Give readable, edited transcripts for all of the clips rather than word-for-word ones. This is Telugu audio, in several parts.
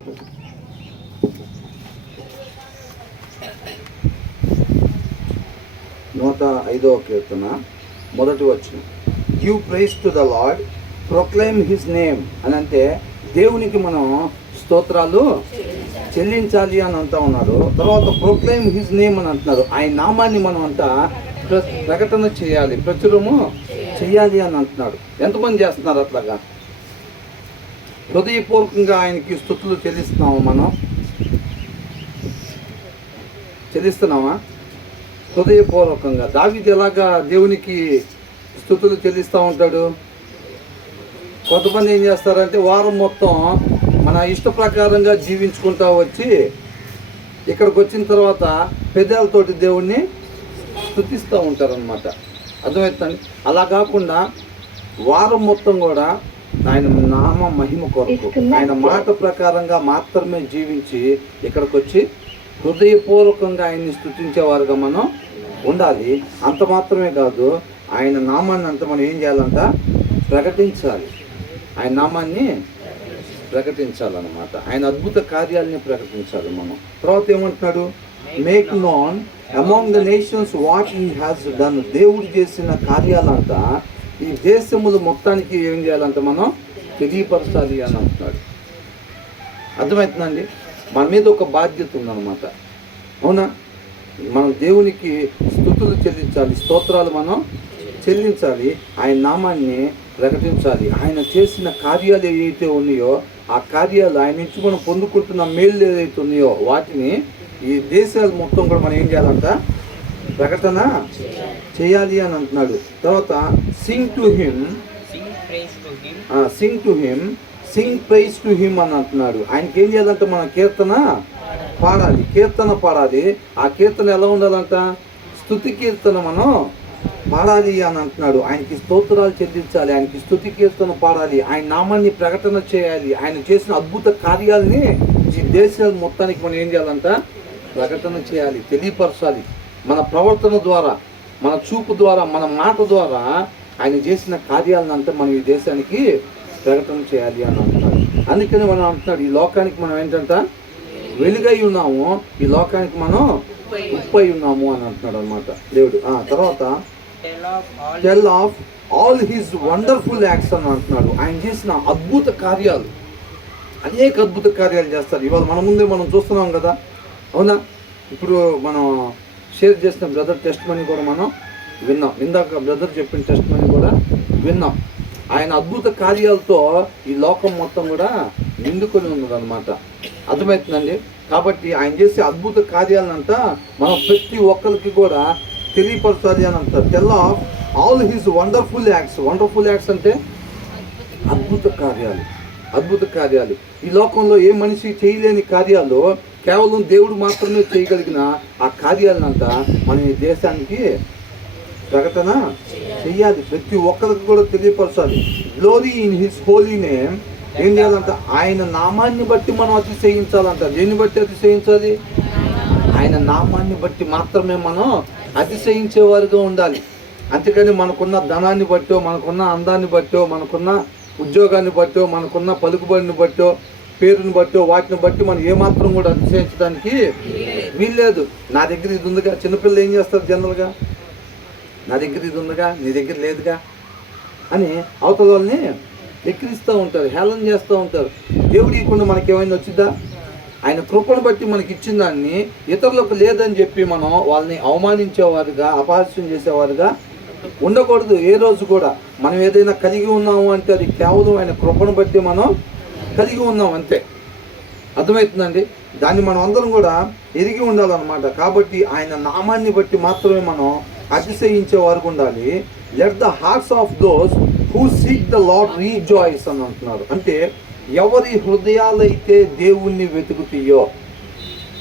105వ కీర్తన మొదటి వచనం. Give praise to the Lord, proclaim his name అని అంటే దేవునికి మనం స్తోత్రాలు చెల్లించాలి అని అంటా ఉన్నారు. తర్వాత ప్రొక్లైమ్ హిస్ నేమ్ అని అంటున్నారు. ఆయన నామాన్ని మనం అంతా ప్రకటన చేయాలి, ప్రచురము చేయాలి అని అంటున్నాడు. ఎంతమంది చేస్తున్నారు అట్లాగా? హృదయపూర్వకంగా ఆయనకి స్తుతులు చెల్లిస్తున్నామా? చెల్లిస్తున్నామా హృదయపూర్వకంగా? దావీదు ఎలాగా దేవునికి స్తుతులు చెల్లిస్తూ ఉంటాడు? కొంతమంది ఏం చేస్తారంటే వారం మొత్తం మన ఇష్ట ప్రకారంగా జీవించుకుంటా వచ్చి ఇక్కడికి వచ్చిన తర్వాత పెదాలతోటి దేవుణ్ణి స్తుతిస్తూ ఉంటారనమాట. అర్థమవుతుంది? అలా కాకుండా వారం మొత్తం కూడా ఆయన నామ మహిమ కొరకు ఆయన మాట ప్రకారంగా మాత్రమే జీవించి ఇక్కడికి వచ్చి హృదయపూర్వకంగా ఆయన్ని స్తుతించేవారుగా మనం ఉండాలి. అంత మాత్రమే కాదు, ఆయన నామాన్ని అంత మనం ఏం చేయాలంట? ప్రకటించాలి. ఆయన నామాన్ని ప్రకటించాలన్నమాట. ఆయన అద్భుత కార్యాలని ప్రకటించాలి మనం. తర్వాత ఏమంటున్నాడు? Make known among the nations what he has done. దేవుడు చేసిన కార్యాలంతా ఈ దేశములు మొత్తానికి ఏం చేయాలంట? మనం తెలియపరచాలి అని అంటున్నాడు. అర్థమవుతుందండి? మన మీద ఒక బాధ్యత ఉందన్నమాట. అవునా? మనం దేవునికి స్తుతులు చెల్లించాలి, స్తోత్రాలు మనం చెల్లించాలి, ఆయన నామాన్ని ప్రకటించాలి. ఆయన చేసిన కార్యాలు ఏవైతే ఉన్నాయో ఆ కార్యాలు ఆయన నుంచి మనం పొందుకుంటున్న మేలు ఏదైతే ఉన్నాయో వాటిని ఈ దేశాలు మొత్తం కూడా మనం ఏం చేయాలంట? ప్రకటన చేయాలి అని అంటున్నాడు. తర్వాత సింగ్ టు హిమ్ అని అంటున్నాడు. ఆయనకి ఏం చేయాలంటే మనం కీర్తన పాడాలి. ఆ కీర్తన ఎలా ఉండాలంట? స్తుతి కీర్తన మనం పాడాలి అని అంటున్నాడు. ఆయనకి స్తోత్రాలు చెల్లించాలి, ఆయనకి స్తుతి కీర్తన పాడాలి, ఆయన నామాన్ని ప్రకటన చేయాలి, ఆయన చేసిన అద్భుత కార్యాలని ఈ దేశాల మొత్తానికి మనం ఏం చేయాలంట? ప్రకటన చేయాలి, తెలియపరచాలి. మన ప్రవర్తన ద్వారా, మన చూపు ద్వారా, మన మాట ద్వారా ఆయన చేసిన కార్యాలనంతా మనం ఈ దేశానికి ప్రకటన చేయాలి అని అంటున్నాడు. అందుకని మనం అంటున్నాడు, ఈ లోకానికి మనం ఏంటంట? వెలుగై ఉన్నాము, ఈ లోకానికి మనం ఉప్పై ఉన్నాము అని అంటున్నాడు అనమాట దేవుడు. తర్వాత tell of all his wonderful acts అని అంటున్నాడు. ఆయన చేసిన అద్భుత కార్యాలు, అనేక అద్భుత కార్యాలు చేస్తారు. ఇవాళ మన ముందే మనం చూస్తున్నాం కదా. అవునా? ఇప్పుడు మనం షేర్ చేసిన బ్రదర్ టెస్ట్ మనీ కూడా మనం విన్నాం. ఇందాక బ్రదర్ చెప్పిన టెస్ట్ మనీ కూడా విన్నాం. ఆయన అద్భుత కార్యాలతో ఈ లోకం మొత్తం కూడా నిండుకొని ఉన్నదన్నమాట. అర్థమవుతుందండి? కాబట్టి ఆయన చేసే అద్భుత కార్యాలనంతా మనం ప్రతి ఒక్కరికి కూడా తెలియపరచాలి అని అంటారు. Tell of all his wonderful acts అంటే అద్భుత కార్యాలు. ఈ లోకంలో ఏ మనిషి చేయలేని కార్యాలు కేవలం దేవుడు మాత్రమే చేయగలిగిన ఆ కార్యాలనంతా మనం ఈ దేశానికి ప్రకటన చెయ్యాలి, ప్రతి ఒక్కరికి కూడా తెలియపరచాలి. Glory in his holy name. ఏం చేయాలంట? ఆయన నామాన్ని బట్టి మనం అతిశయించాలంట. దేన్ని బట్టి అతిశయించాలి? ఆయన నామాన్ని బట్టి మాత్రమే మనం అతిశయించేవారుగా ఉండాలి. అంతేకాని మనకున్న ధనాన్ని బట్టో, మనకున్న అందాన్ని బట్టో, మనకున్న ఉద్యోగాన్ని బట్టో, మనకున్న పలుకుబడిని బట్టో, పేరుని బట్టో, వాటిని బట్టి మనం ఏమాత్రం కూడా అతిశయించడానికి వీల్లేదు. నా దగ్గర ఇది ఉందిగా. చిన్నపిల్లలు ఏం చేస్తారు జనరల్గా? నా దగ్గర ఇది ఉందిగా, నీ దగ్గర లేదుగా అని అవతల వాళ్ళని ఎక్కిరిస్తూ ఉంటారు, హేళన చేస్తూ ఉంటారు. దేవుడు ఇవ్వకుండా మనకి ఏమైనా వచ్చిందా? ఆయన కృపను బట్టి మనకి ఇచ్చిన దాన్ని ఇతరులకు లేదని చెప్పి మనం వాళ్ళని అవమానించేవారుగా, అపహాస్యం చేసేవారుగా ఉండకూడదు. ఏ రోజు కూడా మనం ఏదైనా కలిగి ఉన్నాము అంటే అది కేవలం ఆయన కృపను బట్టి మనం కలిగి ఉన్నాం అంతే. అర్థమవుతుందండి? దాన్ని మనం అందరం కూడా ఎరిగి ఉండాలన్నమాట. కాబట్టి ఆయన నామాన్ని బట్టి మాత్రమే మనం అతిశయించే వారికి ఉండాలి. Let the hearts of those who seek the lord rejoice అని అంటున్నారు. అంటే ఎవరి హృదయాలైతే దేవుణ్ణి వెతుకుతాయో.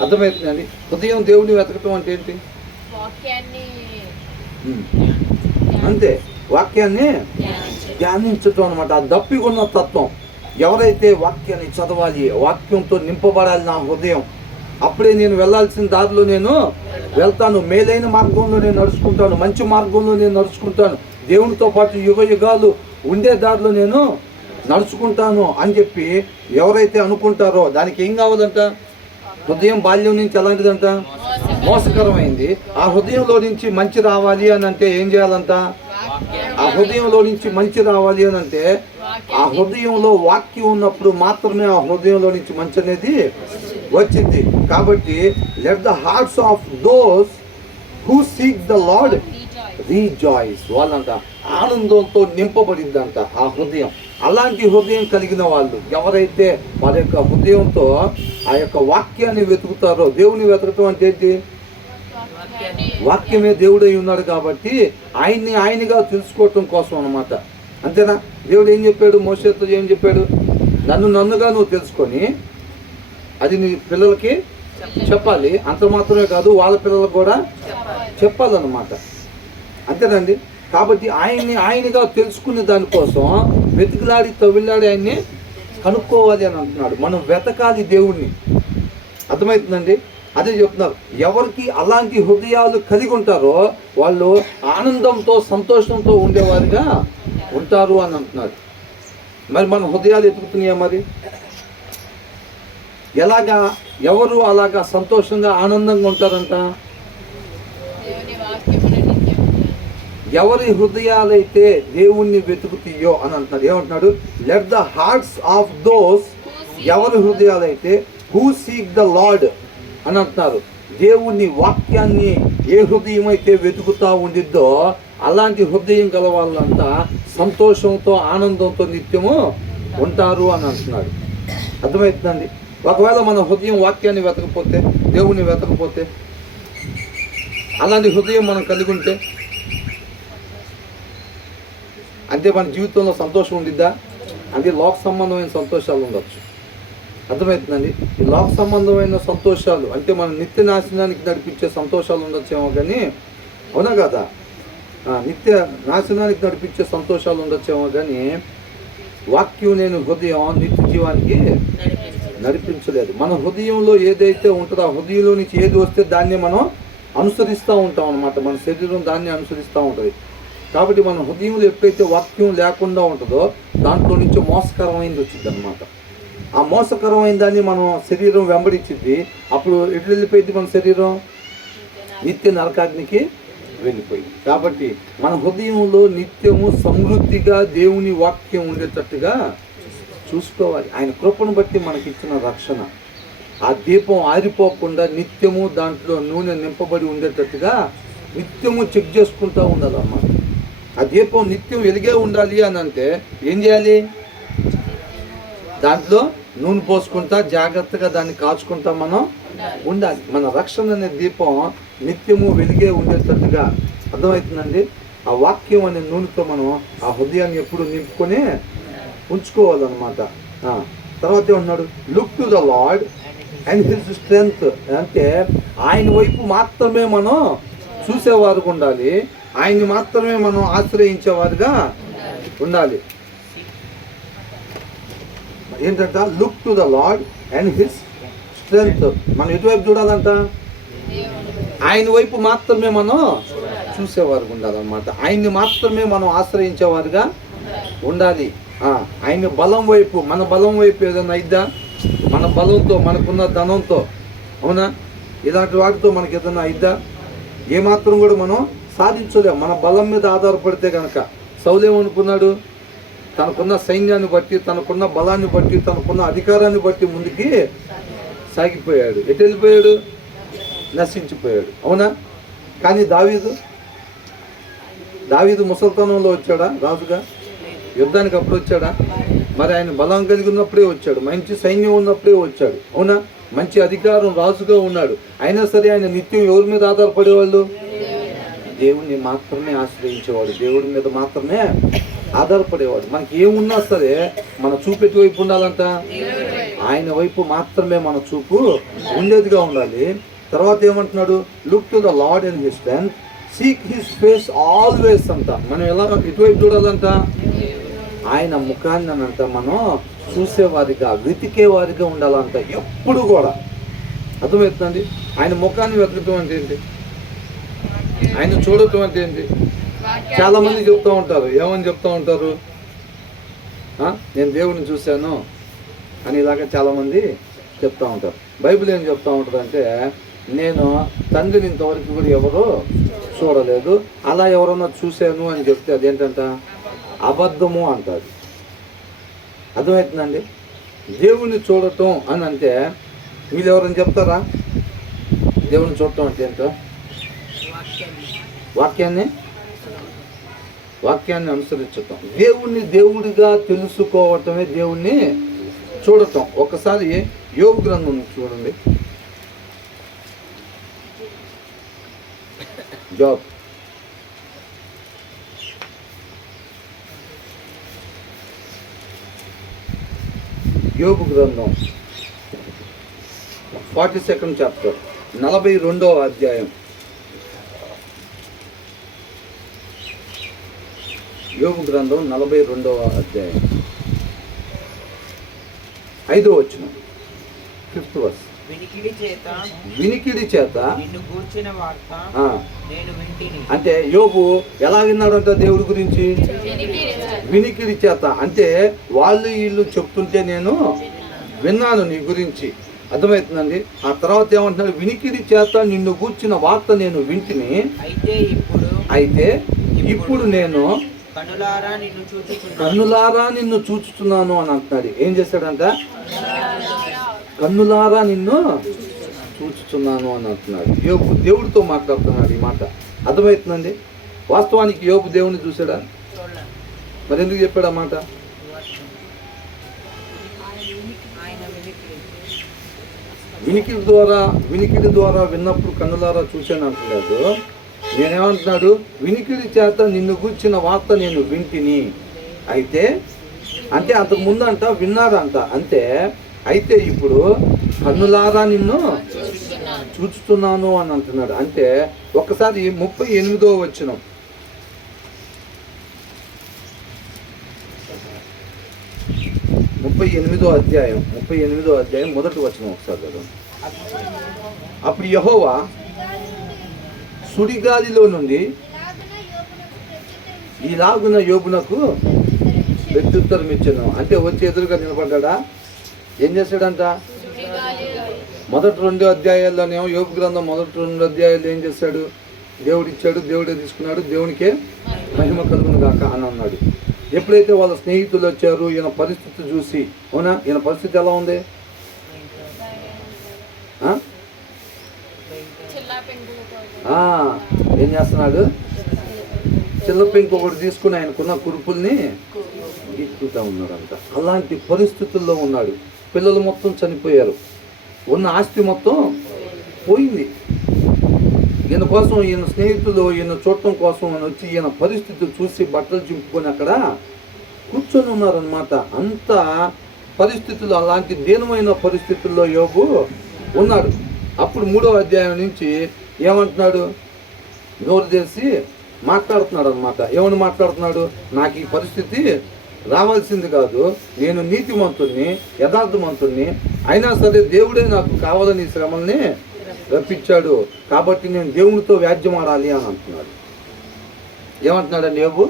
అర్థమవుతుందండి? హృదయం దేవుణ్ణి వెతకటం అంటే ఏంటి? అంతే, వాక్యాన్ని ధ్యానించటం అనమాట. ఆ దప్పికున్న తత్వం. ఎవరైతే వాక్యాన్ని చదవాలి, వాక్యంతో నింపబడాలి నా హృదయం, అప్పుడే నేను వెళ్ళాల్సిన దారిలో నేను వెళ్తాను, మేలైన మార్గంలో నేను నడుచుకుంటాను, మంచి మార్గంలో నేను నడుచుకుంటాను, దేవునితో పాటు యుగ యుగాలు ఉండే దారిలో నేను నడుచుకుంటాను అని చెప్పి ఎవరైతే అనుకుంటారో దానికి ఏం కావాలంట? హృదయం బాల్యం నుంచి ఎలాంటిదంట? మోసకరమైంది. ఆ హృదయంలో నుంచి మంచి రావాలి అని అంటే ఏం చేయాలంట? ఆ హృదయంలో నుంచి మంచి రావాలి అని అంటే ఆ హృదయంలో వాక్యం ఉన్నప్పుడు మాత్రమే ఆ హృదయంలో నుంచి మంచి అనేది వచ్చింది. కాబట్టి let the hearts of those who seek the lord rejoice. వాళ్ళంట ఆనందంతో నింపబడిందంట ఆ హృదయం. అలాంటి హృదయం కలిగిన వాళ్ళు ఎవరైతే వారి యొక్క హృదయంతో ఆ యొక్క వాక్యాన్ని వెతుకుతారో, దేవుని వెతకటం అంటే ఏంటి? వాక్యమే దేవుడై ఉన్నాడు కాబట్టి ఆయన్ని ఆయనగా తెలుసుకోవటం కోసం అన్నమాట. అంతేనా? దేవుడు ఏం చెప్పాడు? మోషేతో ఏం చెప్పాడు? నన్నుగా నువ్వు తెలుసుకొని అది నీ పిల్లలకి చెప్పాలి. అంత మాత్రమే కాదు, వాళ్ళ పిల్లలకు కూడా చెప్పాలన్నమాట. అంతేనండి. కాబట్టి ఆయనగా తెలుసుకునే దానికోసం వెతుకులాడి తవ్విలాడి ఆయన్ని కనుక్కోవాలి అని అంటున్నాడు. మనం వెతకాలి దేవుణ్ణి. అర్థమవుతుందండి? అదే చెప్తున్నారు. ఎవరికి అలాంటి హృదయాలు కలిగి ఉంటారో వాళ్ళు ఆనందంతో సంతోషంతో ఉండేవారుగా ఉంటారు అని అంటున్నాడు. మరి మన హృదయాలు ఎతుకుతున్నాయా? మరి ఎలాగా? ఎవరు అలాగా సంతోషంగా ఆనందంగా ఉంటారంట? ఎవరి హృదయాలైతే దేవుణ్ణి వెతుకుతాయో అని అంటున్నాడు. ఏమంటున్నాడు? Let the hearts of those, ఎవరి హృదయాలైతే హూ సీక్ ద లార్డ్ అని అంటున్నారు. దేవుని వాక్యాన్ని ఏ హృదయం అయితే వెతుకుతా ఉండిద్దో అలాంటి హృదయం గల వాళ్ళంతా సంతోషంతో ఆనందంతో నిత్యము ఉంటారు అని అంటున్నాడు. అర్థమవుతుందండి? ఒకవేళ మన హృదయం వాక్యాన్ని వెతకపోతే, దేవుణ్ణి వెతకపోతే, అలాంటి హృదయం మనం కలిగి ఉంటే అంటే మన జీవితంలో సంతోషం ఉండిద్దా? అంటే లోక సంబంధమైన సంతోషాలు ఉండొచ్చు. అర్థమవుతుందండి? ఈ లోక సంబంధమైన సంతోషాలు అంటే మన నిత్య నాశనానికి నడిపించే సంతోషాలు ఉండొచ్చేమో కానీ, అవునా కదా? నిత్య నాశనానికి నడిపించే సంతోషాలు ఉండొచ్చేమో కానీ వాక్యం నేను హృదయం నిత్య జీవానికి నడిపించలేదు. మన హృదయంలో ఏదైతే ఉంటుందో ఆ హృదయంలో నుంచి ఏది వస్తే దాన్ని మనం అనుసరిస్తూ ఉంటాం అన్నమాట. మన శరీరం దాన్ని అనుసరిస్తూ ఉంటుంది. కాబట్టి మన హృదయంలో ఎప్పుడైతే వాక్యం లేకుండా ఉంటుందో దాంట్లో నుంచి మోసకరమైనది వచ్చింది అనమాట. ఆ మోసకరమైన దాన్ని మనం శరీరం వెంబడించింది. అప్పుడు ఎటు వెళ్ళిపోయింది? మన శరీరం నిత్య నరకాగ్నికి వెళ్ళిపోయింది. కాబట్టి మన హృదయంలో నిత్యము సమృద్ధిగా దేవుని వాక్యం ఉండేటట్టుగా చూసుకోవాలి. ఆయన కృపను బట్టి మనకి ఇచ్చిన రక్షణ. ఆ దీపం ఆరిపోకుండా నిత్యము దాంట్లో నూనె నింపబడి ఉండేటట్టుగా నిత్యము చెక్ చేసుకుంటూ ఉండాలన్నమాట. ఆ దీపం నిత్యం వెలిగే ఉండాలి అని అంటే ఏం చేయాలి? దాంట్లో నూనె పోసుకుంటా జాగ్రత్తగా దాన్ని కాచుకుంటా మనం ఉండాలి. మన రక్షణ అనే దీపం నిత్యము వెలిగే ఉండేటట్టుగా. అర్థమవుతుందండి? ఆ వాక్యం అనే నూనెతో మనం ఆ హృదయాన్ని ఎప్పుడు నింపుకొని ఉంచుకోవాలన్నమాట. తర్వాత ఏమన్నాడు? Look to the lord and his strength. అంటే ఆయన వైపు మాత్రమే మనం చూసేవారుగా ఉండాలి. ఆయన్ని మాత్రమే మనం ఆశ్రయించేవారుగా ఉండాలి. ఏంటంట? Look to the lord and his strength. మనం ఎటువైపు చూడాలంట? ఆయన వైపు మాత్రమే మనం చూసేవారుగా ఉండాలన్నమాట. ఆయన్ని మాత్రమే మనం ఆశ్రయించేవారుగా ఉండాలి. ఆయన బలం వైపు, మన బలం వైపు ఏదైనా అయిద్దా? మన బలంతో, మనకున్న ధనంతో, అవునా, ఇలాంటి వాటితో మనకి ఏదైనా అయిద్దా? ఏమాత్రం కూడా మనం సాధించలేము మన బలం మీద ఆధారపడితే కనుక. సౌలు ఏమనుకున్నాడు? తనకున్న సైన్యాన్ని బట్టి, తనకున్న బలాన్ని బట్టి, తనకున్న అధికారాన్ని బట్టి ముందుకి సాగిపోయాడు. ఎటు వెళ్ళిపోయాడు? నశించిపోయాడు. అవునా? కానీ దావీదు ముసల్తనంలో వచ్చాడా రాజుగా? యుద్ధానికి అప్పుడు వచ్చాడా? మరి ఆయన బలం కలిగి ఉన్నప్పుడే వచ్చాడు, మంచి సైన్యం ఉన్నప్పుడే వచ్చాడు. అవునా? మంచి అధికారం, రాజుగా ఉన్నాడు. అయినా సరే ఆయన నిత్యం ఎవరి మీద ఆధారపడేవాళ్ళు? దేవుణ్ణి మాత్రమే ఆశ్రయించేవాడు, దేవుడి మీద మాత్రమే ఆధారపడేవాడు. మనకి ఏమున్నా సరే మన చూపు ఎటువైపు ఉండాలంట? ఆయన వైపు మాత్రమే మన చూపు ఉండేదిగా ఉండాలి. తర్వాత ఏమంటున్నాడు? Look to the lord and his strength, seek his face always అంట. మనం ఎలా ఎటువైపు చూడాలంట? ఆయన ముఖాన్ని అనంట మనం చూసేవారిగా, వెతికేవారిగా ఉండాలంట ఎప్పుడు కూడా. అర్థమవుతుందండి? ఆయన ముఖాన్ని వెతకటం అంటే ఏంటి? ఆయన చూడటం అంటే ఏంటి? చాలా మంది చెప్తూ ఉంటారు. ఏమని చెప్తూ ఉంటారు? నేను దేవుడిని చూశాను అని ఇలాగ చాలామంది చెప్తూ ఉంటారు. బైబిల్ ఏం చెప్తూ ఉంటుందంటే, నేను తండ్రిని ఇంతవరకు కూడా ఎవరు చూడలేదు, అలా ఎవరన్నా చూశాను అని చెప్తే అదేంటంట అబద్ధము అంటారు. అర్థమవుతుందండి? దేవుణ్ణి చూడటం అని అంటే మీరు ఎవరైనా చెప్తారా? దేవుణ్ణి చూడటం అంటే ఏంటో? వాక్యాన్ని అనుసరించటం. దేవుణ్ణి దేవుడిగా తెలుసుకోవటమే దేవుణ్ణి చూడటం. ఒకసారి యోబు గ్రంథం చూడండి. జాబ్ యోబు గ్రంథం 42వ చాప్టర్ 42వ అధ్యాయం. యోబు గ్రంథం 42వ అధ్యాయం 5వ వచనం, 5th verse. వినికిడి చేత అంటే యోబు ఎలా విన్నాడంట దేవుడి గురించి? వినికిడి చేత. అంటే వాళ్ళు వీళ్ళు చెప్తుంటే నేను విన్నాను నీ గురించి. అర్థమవుతుందండి? ఆ తర్వాత ఏమంటున్నాడు? వినికిడి చేత నిన్ను గూర్చిన వార్త నేను వింటిని, అయితే ఇప్పుడు నేను కన్నులారా నిన్ను చూచుతున్నాను అని అంటున్నాడు. ఏం చేశాడంట? కన్నులారా నిన్ను చూచుతున్నాను అని అంటున్నాడు. యోబు దేవుడితో మాట్లాడుతున్నాడు ఈ మాట. అర్థమవుతుందండి? వాస్తవానికి యోబు దేవుని చూసాడా? మరి ఎందుకు చెప్పాడు ఆ మాట? వినికిడి ద్వారా విన్నప్పుడు కన్నులారా చూశాను అంటున్నాడు. నేనేమంటున్నాడు? వినికిడి చేత నిన్ను గూర్చిన వార్త నేను వింటిని, అయితే అంటే అంతకు ముందు అంట విన్నారంట. అంతే, అయితే ఇప్పుడు కన్నులారా నిన్ను చూచుతున్నాను అని అంటున్నాడు. అంటే ఒక్కసారి 38వ వచనం, 38వ అధ్యాయం మొదటి వచనం ఒకసారి కదా. అప్పుడు యెహోవా సుడిగాలిలో నుండి ఈలాగున యోబునకు ప్రత్యుత్తరం ఇచ్చాను. అంటే వచ్చి ఎదురుగా నిలబడ్డా. ఏం చేశాడంట? మొదటి 2 అధ్యాయాల్లోనేమో యోబు గ్రంథం మొదటి 2 అధ్యాయాలు ఏం చేశాడు? దేవుడు ఇచ్చాడు, దేవుడే తీసుకున్నాడు, దేవునికే మహిమ కలుగును గాక అని అన్నాడు. ఎప్పుడైతే వాళ్ళ స్నేహితులు వచ్చారు, ఈయన పరిస్థితి చూసి, అవునా ఈయన పరిస్థితి ఎలా ఉంది? ఏం చేస్తున్నాడు? చిల్ల పెంకు ఒకటి తీసుకుని ఆయనకున్న కురుపుల్ని గీక్కుతూ ఉన్నాడంట. అలాంటి పరిస్థితుల్లో ఉన్నాడు. పిల్లలు మొత్తం చనిపోయారు, ఉన్న ఆస్తి మొత్తం పోయింది. ఈయన కోసం, ఈయన స్నేహితులు ఈయన చూడటం కోసం అని వచ్చి ఈయన పరిస్థితులు చూసి బట్టలు చింపుకొని అక్కడ కూర్చొని ఉన్నారనమాట. అంత పరిస్థితులు, అలాంటి దీనమైన పరిస్థితుల్లో యోబు ఉన్నాడు. అప్పుడు 3వ అధ్యాయం నుంచి ఏమంటున్నాడు? నోరు తెరిచి మాట్లాడుతున్నాడు అనమాట. ఏమని మాట్లాడుతున్నాడు? నాకు ఈ పరిస్థితి రావాల్సింది కాదు, నేను నీతిమంతుణ్ణి, యథార్థమంతుణ్ణి, అయినా సరే దేవుడే నాకు కావాలని ఈ శ్రమల్ని రప్పించాడు, కాబట్టి నేను దేవునితో వ్యాజ్యం ఆడాలి అని అంటున్నాడు. ఏమంటున్నాడండి యోబు?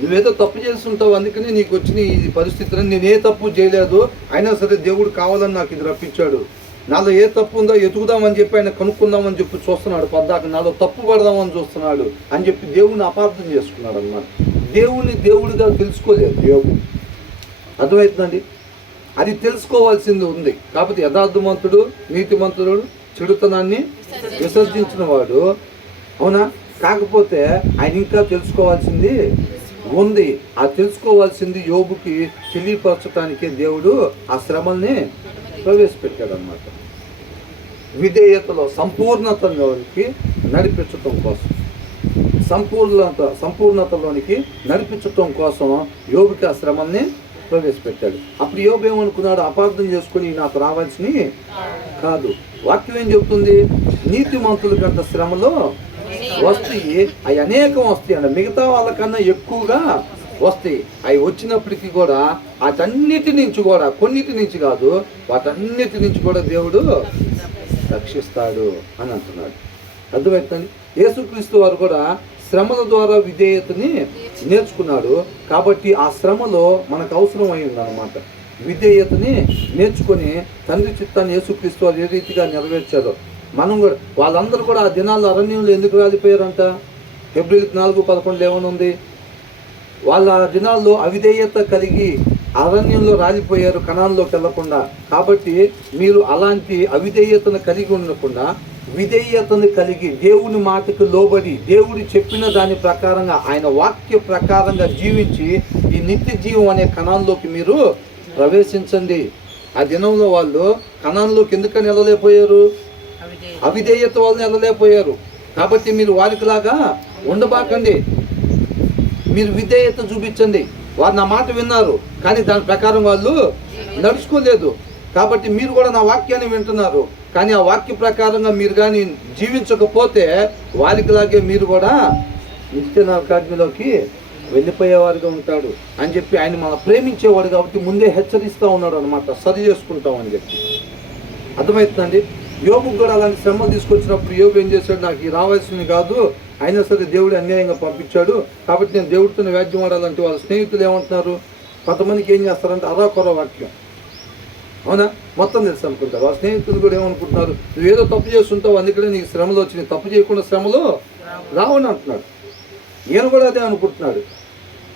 నువ్వేదో తప్పు చేస్తుంటావు, అందుకని నీకు వచ్చిన ఈ పరిస్థితులను, నేను ఏ తప్పు చేయలేదు, అయినా సరే దేవుడు కావాలని నాకు ఇది రప్పించాడు, నాలో ఏ తప్పు ఉందో ఎతుకుదామని చెప్పి ఆయన కనుక్కుందామని చెప్పి చూస్తున్నాడు, పద్దాక నాలో తప్పు పడదామని చూస్తున్నాడు అని చెప్పి దేవుడిని అపార్థం చేసుకున్నాడు అన్నమాట. దేవుని దేవుడిగా తెలుసుకోలేదు యోబు. అర్థమవుతుందండి? అది తెలుసుకోవాల్సింది ఉంది. కాబట్టి యథార్థమంతుడు, నీతిమంతుడు, చెడుతనాన్ని విసర్జించిన వాడు, అవునా? కాకపోతే ఆయన ఇంకా తెలుసుకోవాల్సింది ఉంది. ఆ తెలుసుకోవాల్సింది యోబుకి తెలియపరచటానికి దేవుడు ఆ శ్రమల్ని ప్రవేశపెట్టాడు అన్నమాట. విధేయతలో సంపూర్ణతలోనికి నడిపించటం కోసం, సంపూర్ణతలోనికి నడిపించటం కోసం యోబుకి ఆ శ్రమల్ని ప్రవేశపెట్టాడు. అప్పుడు యోబు ఏమనుకున్నాడు? అపార్థం చేసుకుని నాకు రావాల్సినవి కాదు. వాక్యం ఏం చెప్తుంది? నీతిమంతుల కంటే శ్రమలో వస్తాయి, అవి అనేకం వస్తాయి అన్న, మిగతా వాళ్ళకన్నా ఎక్కువగా వస్తాయి. అవి వచ్చినప్పటికీ కూడా వాటన్నిటి నుంచి కూడా, కొన్నిటి నుంచి కాదు, వాటన్నిటి నుంచి కూడా దేవుడు రక్షిస్తాడు అని అంటున్నాడు. అర్థమవుతుంది? యేసుక్రీస్తు వారు కూడా శ్రమల ద్వారా విధేయతని నేర్చుకున్నాడు. కాబట్టి ఆ శ్రమలో మనకు అవసరం అయింది అన్నమాట. విధేయతని నేర్చుకొని తండ్రి చిత్తాన్ని యేసుక్రీస్తు వారు ఏ రీతిగా నెరవేర్చారో మనం కూడా, వాళ్ళందరూ కూడా ఆ దినాల్లో అరణ్యంలో ఎందుకు రాలిపోయారంట? హెబ్రీయులకు 4:11 ఏమనుంది? వాళ్ళ దినాల్లో అవిధేయత కలిగి అరణ్యంలో రాలిపోయారు, కనాన్లోకి వెళ్లకుండా. కాబట్టి మీరు అలాంటి అవిధేయతను కలిగి ఉండకుండా విధేయతను కలిగి దేవుని మాటకు లోబడి దేవుడు చెప్పిన దాని ప్రకారంగా ఆయన వాక్య ప్రకారంగా జీవించి ఈ నిత్య జీవం అనే కణాల్లోకి మీరు ప్రవేశించండి. ఆ దినంలో వాళ్ళు కణాల్లోకి ఎందుకని వెళ్ళలేకపోయారు? అవిధేయత వాళ్ళని వెళ్ళలేకపోయారు. కాబట్టి మీరు వారికిలాగా ఉండబాకండి, మీరు విధేయత చూపించండి. వారు నా మాట విన్నారు కానీ దాని ప్రకారం వాళ్ళు నడుచుకోలేదు. కాబట్టి మీరు కూడా నా వాక్యాన్ని వింటున్నారు కానీ ఆ వాక్య ప్రకారంగా మీరు కానీ జీవించకపోతే వారికిలాగే మీరు కూడా నిత్య నరకాగ్నిలోకి వెళ్ళిపోయేవారుగా ఉంటాడు అని చెప్పి ఆయన మనం ప్రేమించేవాడు కాబట్టి ముందే హెచ్చరిస్తూ ఉన్నాడు అనమాట, సరి చేసుకుంటామని చెప్పి. అర్థమవుతుందండి? యోబుకు కూడా అలాంటి శ్రమ తీసుకొచ్చినప్పుడు యోబు ఏం చేశాడు? నాకు ఈ రావాల్సింది కాదు, అయినా సరే దేవుడు అన్యాయంగా పంపించాడు కాబట్టి నేను దేవుడితో వ్యాజ్యం ఆడాలంటే వాళ్ళ స్నేహితులు ఏమంటున్నారు? కొంతమందికి ఏం చేస్తారంటే అరాకొర వాక్యం, అవునా, మొత్తం తెలుసు అనుకుంటారు. వాళ్ళ స్నేహితులు కూడా ఏమనుకుంటున్నారు? నువ్వేదో తప్పు చేస్తుంటావు అందుకనే నీకు శ్రమలు వచ్చినాయి, తప్పు చేయకుండా శ్రమలు రావని అంటున్నాడు. ఈయన కూడా అదే అనుకుంటున్నాడు,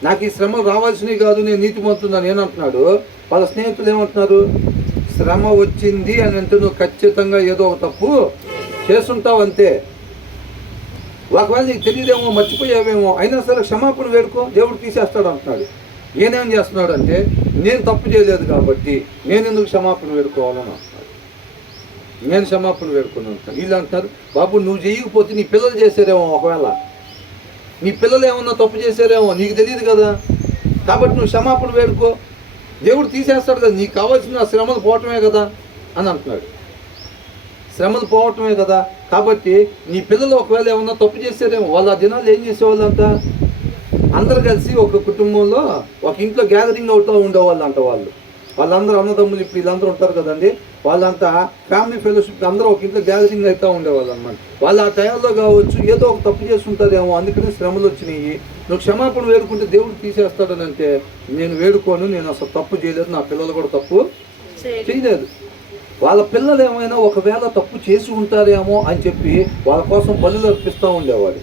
నాకు ఈ శ్రమలు రావాల్సినవి కాదు, నేను నీతిమంతున్నాను నేను అంటున్నాడు. వాళ్ళ స్నేహితులు ఏమంటున్నారు? శ్రమ వచ్చింది అని అంటే నువ్వు ఖచ్చితంగా ఏదో ఒక తప్పు చేస్తుంటావు అంతే, ఒకవేళ నీకు తెలియదేమో, మర్చిపోయావేమో, అయినా సరే క్షమాపణ వేడుకో, దేవుడు తీసేస్తాడు అంటున్నాడు. ఈయనేం చేస్తున్నాడు అంటే నేను తప్పు చేయలేదు కాబట్టి నేను ఎందుకు క్షమాపణ వేడుకోవాలని అంటున్నాడు. నేను క్షమాపణ వేడుకున్నాను అంటాడు. వీళ్ళు అంటున్నారు, బాబు నువ్వు చేయకపోతే నీ పిల్లలు చేశారేమో, ఒకవేళ నీ పిల్లలు ఏమన్నా తప్పు చేశారేమో నీకు తెలియదు కదా, కాబట్టి నువ్వు క్షమాపణ వేడుకో, దేవుడు తీసేస్తాడు కదా, నీకు కావాల్సిన శ్రమలు పోవటమే కదా అని అంటున్నాడు. శ్రమలు పోవటమే కదా, కాబట్టి నీ పిల్లలు ఒకవేళ ఏమన్నా తప్పు చేశారేమో. వాళ్ళు ఆ దినాలు ఏం చేసేవాళ్ళంట? అందరు కలిసి ఒక కుటుంబంలో ఒక ఇంట్లో గ్యాదరింగ్ అవుతూ ఉండేవాళ్ళు అంట. వాళ్ళందరూ అన్నదమ్ములు ఇప్పుడు వీళ్ళందరూ ఉంటారు కదండి, వాళ్ళంతా ఫ్యామిలీ ఫెలోషిప్ అందరూ ఒక ఇంట్లో గ్యాదరింగ్ అవుతూ ఉండేవాళ్ళు అనమాట. వాళ్ళు ఆ టైంలో కావచ్చు ఏదో ఒక తప్పు చేస్తుంటారేమో, అందుకని శ్రమలు వచ్చినాయి, నువ్వు క్షమాపణ వేడుకుంటే దేవుడు తీసేస్తాడని అంటే నేను వేడుకోను, నేను అసలు తప్పు చేయలేదు, నా పిల్లలు కూడా తప్పు చేయలేదు. వాళ్ళ పిల్లలు ఏమైనా ఒకవేళ తప్పు చేసి ఉంటారేమో అని చెప్పి వాళ్ళ కోసం బలులు అర్పిస్తూ ఉండేవాడు.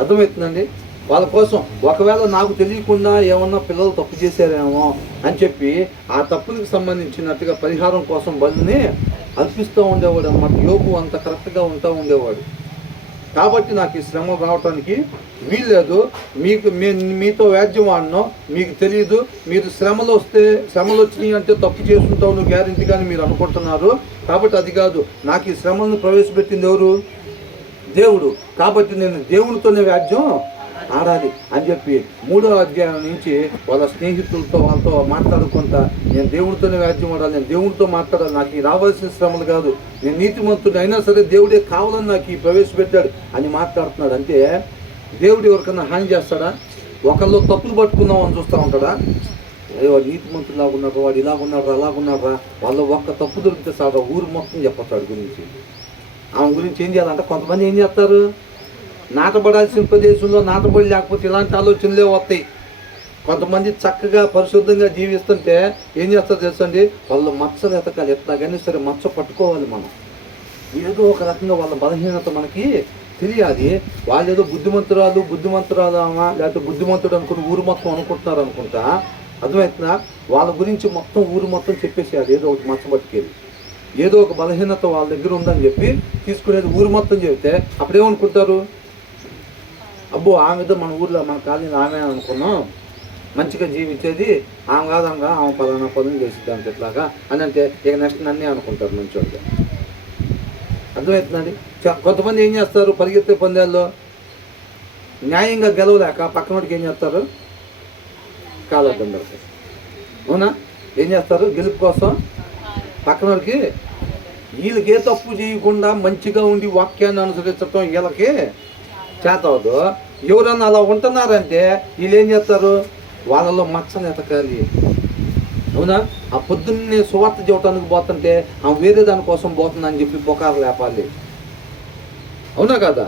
అర్థమవుతుందండి? వాళ్ళ కోసం ఒకవేళ నాకు తెలియకుండా ఏమన్నా పిల్లలు తప్పు చేశారేమో అని చెప్పి ఆ తప్పులకు సంబంధించినట్టుగా పరిహారం కోసం బలుని అర్పిస్తూ ఉండేవాడు అన్నమాట. యోబు అంత కరెక్ట్గా ఉంటూ ఉండేవాడు. కాబట్టి నాకు ఈ శ్రమ రావటానికి వీల్లేదు, మీతో వ్యాజ్యం ఆడను, మీకు తెలియదు, మీరు శ్రమలు వచ్చినాయి అంటే తప్పు చేసుకుంటావు నువ్వు గ్యారెంటీ కానీ మీరు అనుకుంటున్నారు. కాబట్టి అది కాదు, నాకు ఈ శ్రమలను ప్రవేశపెట్టింది ఎవరు? దేవుడు. కాబట్టి నేను దేవునితోనే వ్యాజ్యం ఆడాలి అని చెప్పి 3వ అధ్యాయం నుంచి వాళ్ళ స్నేహితులతో వాళ్ళతో మాట్లాడుకుంటా నేను దేవుడితోనే వ్యాజ్యం ఆడాలి, నేను దేవుడితో మాట్లాడాలి, నాకు ఈ రావాల్సిన శ్రమలు కాదు, నేను నీతిమంతుడు అయినా సరే దేవుడే కావాలని నాకు ఈ ప్రవేశపెట్టాడు అని మాట్లాడుతున్నాడు. అంటే దేవుడు ఎవరికన్నా హాని చేస్తాడా? ఒకళ్ళు తప్పులు పట్టుకుందాం అని చూస్తూ ఉంటాడా? వాడు నీతిమంతుడు లాగున్నాడు, వాడు ఇలాగున్నాడు అలాగున్నాడు, వాళ్ళ ఒక్క తప్పు దొరికితే సార్ ఊరు మొత్తం చెప్పతాడు గురించి. ఆమె గురించి ఏం చేయాలంటే కొంతమంది ఏం చేస్తారు, నాటబడాల్సిన ప్రదేశంలో నాటబడి లేకపోతే ఇలాంటి ఆలోచనలే వస్తాయి. కొంతమంది చక్కగా పరిశుద్ధంగా జీవిస్తుంటే ఏం చేస్తారు తెలుసండి, వాళ్ళు మచ్చలు ఎతకాలి, ఎట్లాగైనా సరే మచ్చ పట్టుకోవాలి. మనం ఏదో ఒక రకంగా వాళ్ళ బలహీనత మనకి తెలియాలి. వాళ్ళు ఏదో బుద్ధిమంతురాలమా లేకపోతే బుద్ధిమంతుడు అనుకుని ఊరు మొత్తం అనుకుంటున్నారు అనుకుంటా. అర్థమవుతుందా? వాళ్ళ గురించి మొత్తం ఊరు మొత్తం చెప్పేసేయాలి, ఏదో ఒకటి మచ్చ పట్టుకెళ్ళి ఏదో ఒక బలహీనత వాళ్ళ దగ్గర ఉందని చెప్పి తీసుకునేది ఊరు మొత్తం చెబితే అప్పుడేమనుకుంటారు, అబ్బో ఆమెతో మన ఊర్లో మన కాలనీ ఆమె అనుకున్నాం, మంచిగా జీవించేది ఆమె కాదంగా, ఆమె పలానా పనులు చేసిద్ది అంటే ఎట్లాగా అని అంటే ఇక నెక్స్ట్ నన్నే అనుకుంటారు మంచివాళ్ళు. అర్థమవుతుందండి? కొంతమంది ఏం చేస్తారు, పరిగెత్తే పందాల్లో న్యాయంగా గెలవలేక పక్కనోడికి ఏం చేస్తారు, కాలొద్దని పెడతారు. అవునా? ఏం చేస్తారు, గెలుపు కోసం పక్కనోడికి, వీళ్ళకి ఏ తప్పు చేయకుండా మంచిగా ఉండి వాక్యాన్ని అనుసరించడం వీళ్ళకి చేత అవదు. ఎవరన్నా అలా ఉంటున్నారంటే వీళ్ళు ఏం చేస్తారు, వాళ్ళలో మచ్చలు ఎతకాలి. అవునా? ఆ పొద్దున్నే సువార్త చెప్పడానికి పోతుంటే ఆమె వేరే దానికోసం పోతుందని చెప్పి బొకారు లేపాలి. అవునా కదా?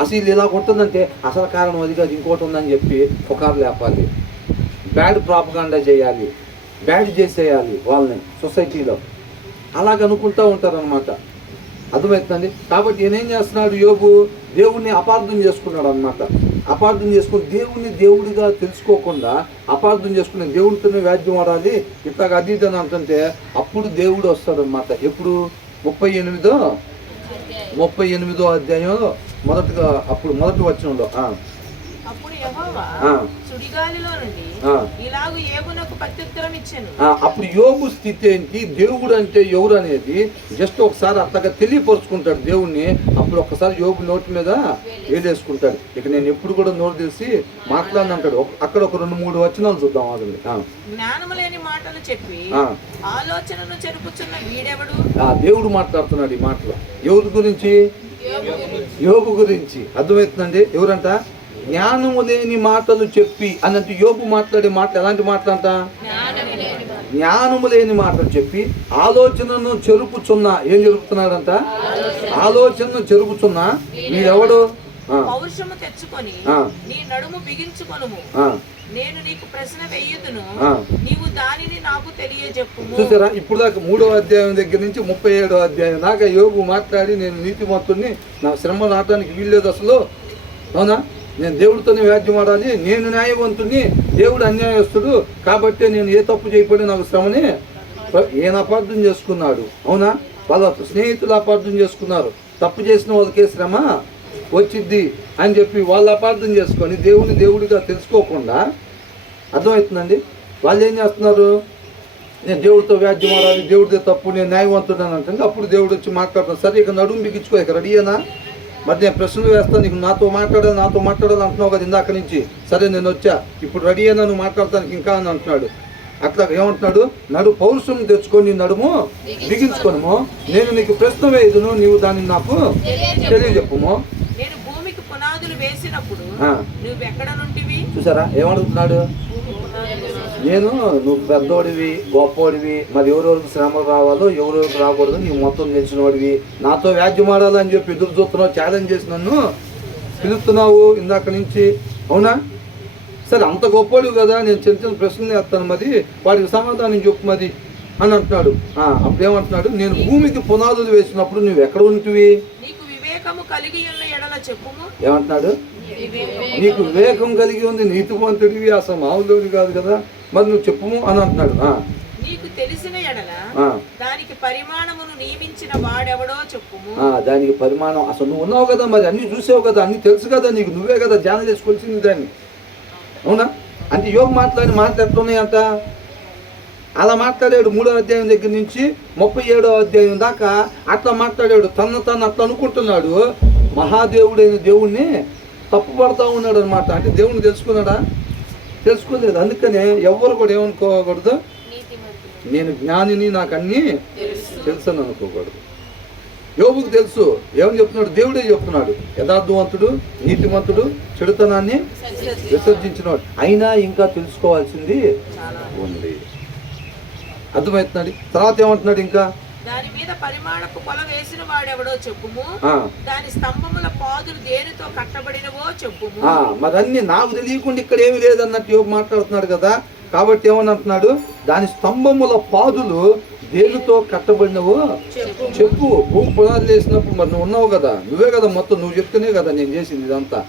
అసలు ఇది ఇలా ఉంటుందంటే అసలు కారణం అది కాదు, ఇంకోటి ఉందని చెప్పి పుకారు లేపాలి, బ్యాడ్ ప్రాపగాండా చేయాలి, బ్యాడ్ చేసేయాలి వాళ్ళని సొసైటీలో. అలాగనుకుంటూ ఉంటారనమాట. అర్థమవుతుందండి. కాబట్టి ఈయనేం చేస్తున్నాడు, యోబు దేవుణ్ణి అపార్థం చేసుకున్నాడు అనమాట. అపార్థం చేసుకుని దేవుణ్ణి దేవుడిగా తెలుసుకోకుండా అపార్థం చేసుకుని దేవుడితోనే వ్యాజ్యం ఆడాలి ఇట్లాగ అది ఇది అని అంటుంటే అప్పుడు దేవుడు వస్తాడనమాట. ఎప్పుడు 38వ అధ్యాయం మొదటిగా అప్పుడు మొదటి వచనంలో అప్పుడు యెహోవా సుడిగాలిలో నుండి ఇలాగు యోబునకు ప్రత్యుత్తరం ఇచ్చెను. అప్పుడు యోబు స్థితి ఏంటి, దేవుడు అంటే ఎవరు అనేది జస్ట్ ఒకసారి అట్లాగా తెలియపరుచుకుంటాడు దేవుణ్ణి. అప్పుడు ఒక్కసారి యోబు నోటి మీద వేలేసుకుంటాడు. ఇక నేను ఎప్పుడు కూడా నోరు తెలిసి మాట్లాడినంటాడు. అక్కడ ఒక 2-3 వచనాలు చూద్దాం. ఆగండి. జ్ఞానము లేని మాటలు చెప్పి ఆలోచనను చెరుపుచున్న వీడెవడు? దేవుడు మాట్లాడుతున్నాడు ఈ మాటలు. ఎవరి గురించి? యోబు గురించి. అర్థమవుతుందండి. ఎవరంట? జ్ఞానము లేని మాటలు చెప్పి అన్నట్టు యోబు మాట్లాడే మాటలు ఎలాంటి మాటలంట? జ్ఞానము లేని మాటలు చెప్పి ఆలోచనను చెరుపుచున్నా. ఏం జరుపుతున్నాడంట? ఆలోచనను చెరుపుచున్నా వీడెవడు? పౌరుషము తెచ్చుకొని నీ నడుము బిగించుకొనుము, నేను నీకు ప్రశ్న వేయుదును, నీవు దానిని నాకు తెలియజెప్పుము. చూసారా, ఇప్పుడు దాకా 3వ అధ్యాయం దగ్గర నుంచి 37వ అధ్యాయం దాకా యోబు మాట్లాడి నేను నీతిమంతుడిని, నా శ్రమ రావడానికి వీల్లేదు అసలు, అవునా, నేను దేవుడితోనే వ్యాజ్యం ఆడాలి, నేను న్యాయవంతుడిని, దేవుడు అన్యాయస్తుడు, కాబట్టి నేను ఏ తప్పు చేయబడి నాకు శ్రమని ఈయన అపార్థం చేసుకున్నాడు. అవునా, వాళ్ళ స్నేహితులు అపార్థం చేసుకున్నారు. తప్పు చేసిన వాళ్ళకే శ్రమ వచ్చిద్ది అని చెప్పి వాళ్ళు అపార్థం చేసుకొని దేవుడిని దేవుడిగా తెలుసుకోకుండా, అర్థమవుతుందండి, వాళ్ళు ఏం చేస్తున్నారు, నేను దేవుడితో వ్యాజ్యం ఆడాలి, దేవుడితో తప్పు, నేను న్యాయవంతుడు అని అంటే అప్పుడు దేవుడు వచ్చి మాట్లాడుతున్నాడు. సరే ఇక నడుము బిగించుకో, ఇక రెడీయేనా, మరి నేను ప్రశ్నలు వేస్తాను, నీకు నాతో మాట్లాడాలి అంటున్నావు కదా ఇందాక నుంచి, సరే నేను వచ్చా, ఇప్పుడు రెడీ అయినా నువ్వు మాట్లాడతానికి ఇంకా అని అంటున్నాడు. అట్లా ఏమంటున్నాడు, పౌరుషం తెచ్చుకొని నడుము బిగించుకోను, నేను నీకు ప్రశ్న వేయదును, నీవు దాన్ని నాకు తెలియజెప్పుము. నేను భూమికి పునాదులు వేసినప్పుడు నువ్వెక్కడ నుండివి? చూసారా ఏమడుగుతున్నాడు, నువ్వు పెద్దోడివి, గొప్పోడివి, మరి ఎవరెవరికి శ్రమలు రావాలో ఎవరెవరికి రాకూడదు నీవు మొత్తం తెలిసినోడివి, నాతో వ్యాజ్యం ఆడాలని చెప్పి ఎదురు చూస్తున్నావు, ఛాలెంజ్ చేసి నన్ను పిలుస్తున్నావు ఇందాక నుంచి, అవునా, సరే అంత గొప్పోడివి కదా, నేను చిన్న చిన్న ప్రశ్నలు వేస్తాను, మరి వాడికి సమాధానం చెప్పు మరి అని అంటున్నాడు. అప్పుడు ఏమంటున్నాడు, నేను భూమికి పునాదులు వేసినప్పుడు నువ్వు ఎక్కడ ఉంటివి? ఏమంటున్నాడు, నీకు వివేకం కలిగి ఉంది, నీతివంతుడివి, అసలు మామూలుడివి కాదు కదా, మరి నువ్వు చెప్పుము అని అంటున్నాడు. నీకు తెలిసిన ఎడల దానికి పరిమాణమును నియమించిన వాడెవడో చెప్పుము. దానికి పరిమాణం, అసలు నువ్వు ఉన్నావు కదా, మరి అన్ని చూసావు కదా, అన్ని తెలుసు కదా నీకు, నువ్వే కదా ధ్యానం చేసుకోవాల్సింది దాన్ని, అవునా. అంటే యోగు మాట్లాడి మాట్లాడుతున్నాయంట. అలా మాట్లాడాడు 3వ అధ్యాయం దగ్గర నుంచి 37వ అధ్యాయం దాకా అట్లా మాట్లాడాడు. తను అట్లా అనుకుంటున్నాడు, మహాదేవుడైన దేవుణ్ణి తప్పు పడతా ఉన్నాడు అనమాట. అంటే దేవుణ్ణి తెలుసుకున్నాడా? తెలుసుకోలేదు. అందుకనే ఎవరు కూడా ఏమనుకోకూడదు, నేను జ్ఞానిని, నాకు అన్నీ తెలుసు అని అనుకోకూడదు. యోబుకు తెలుసు, ఏమని చెప్తున్నాడు, దేవుడే చెప్తున్నాడు, యథార్థవంతుడు, నీతిమంతుడు, చెడుతనాన్ని విసర్జించినవాడు, అయినా ఇంకా తెలుసుకోవాల్సింది ఉంది. అర్థమవుతున్నాడు. తర్వాత ఏమంటున్నాడు, ఇంకా దాని మీద పరిమాణపు కొల వేసిన వాడెవడో చెప్పుము, దాని స్తంభముల పాదులు దేనితో కట్టబడినవో చెప్పుము. మరి అన్ని నాకు తెలియకుండా ఇక్కడ ఏమి లేదన్నట్టు యోబు మాట్లాడుతున్నాడు కదా. కాబట్టి ఏమని అంటున్నాడు, దాని స్తంభముల పాదులు దేనితో కట్టబడినవో చెప్పు. భూమి పునాదులు వేసినప్పుడు మరి నువ్వు ఉన్నావు కదా, నువ్వే కదా మొత్తం, నువ్వు చెప్తేనే కదా నేను చేసింది ఇదంతా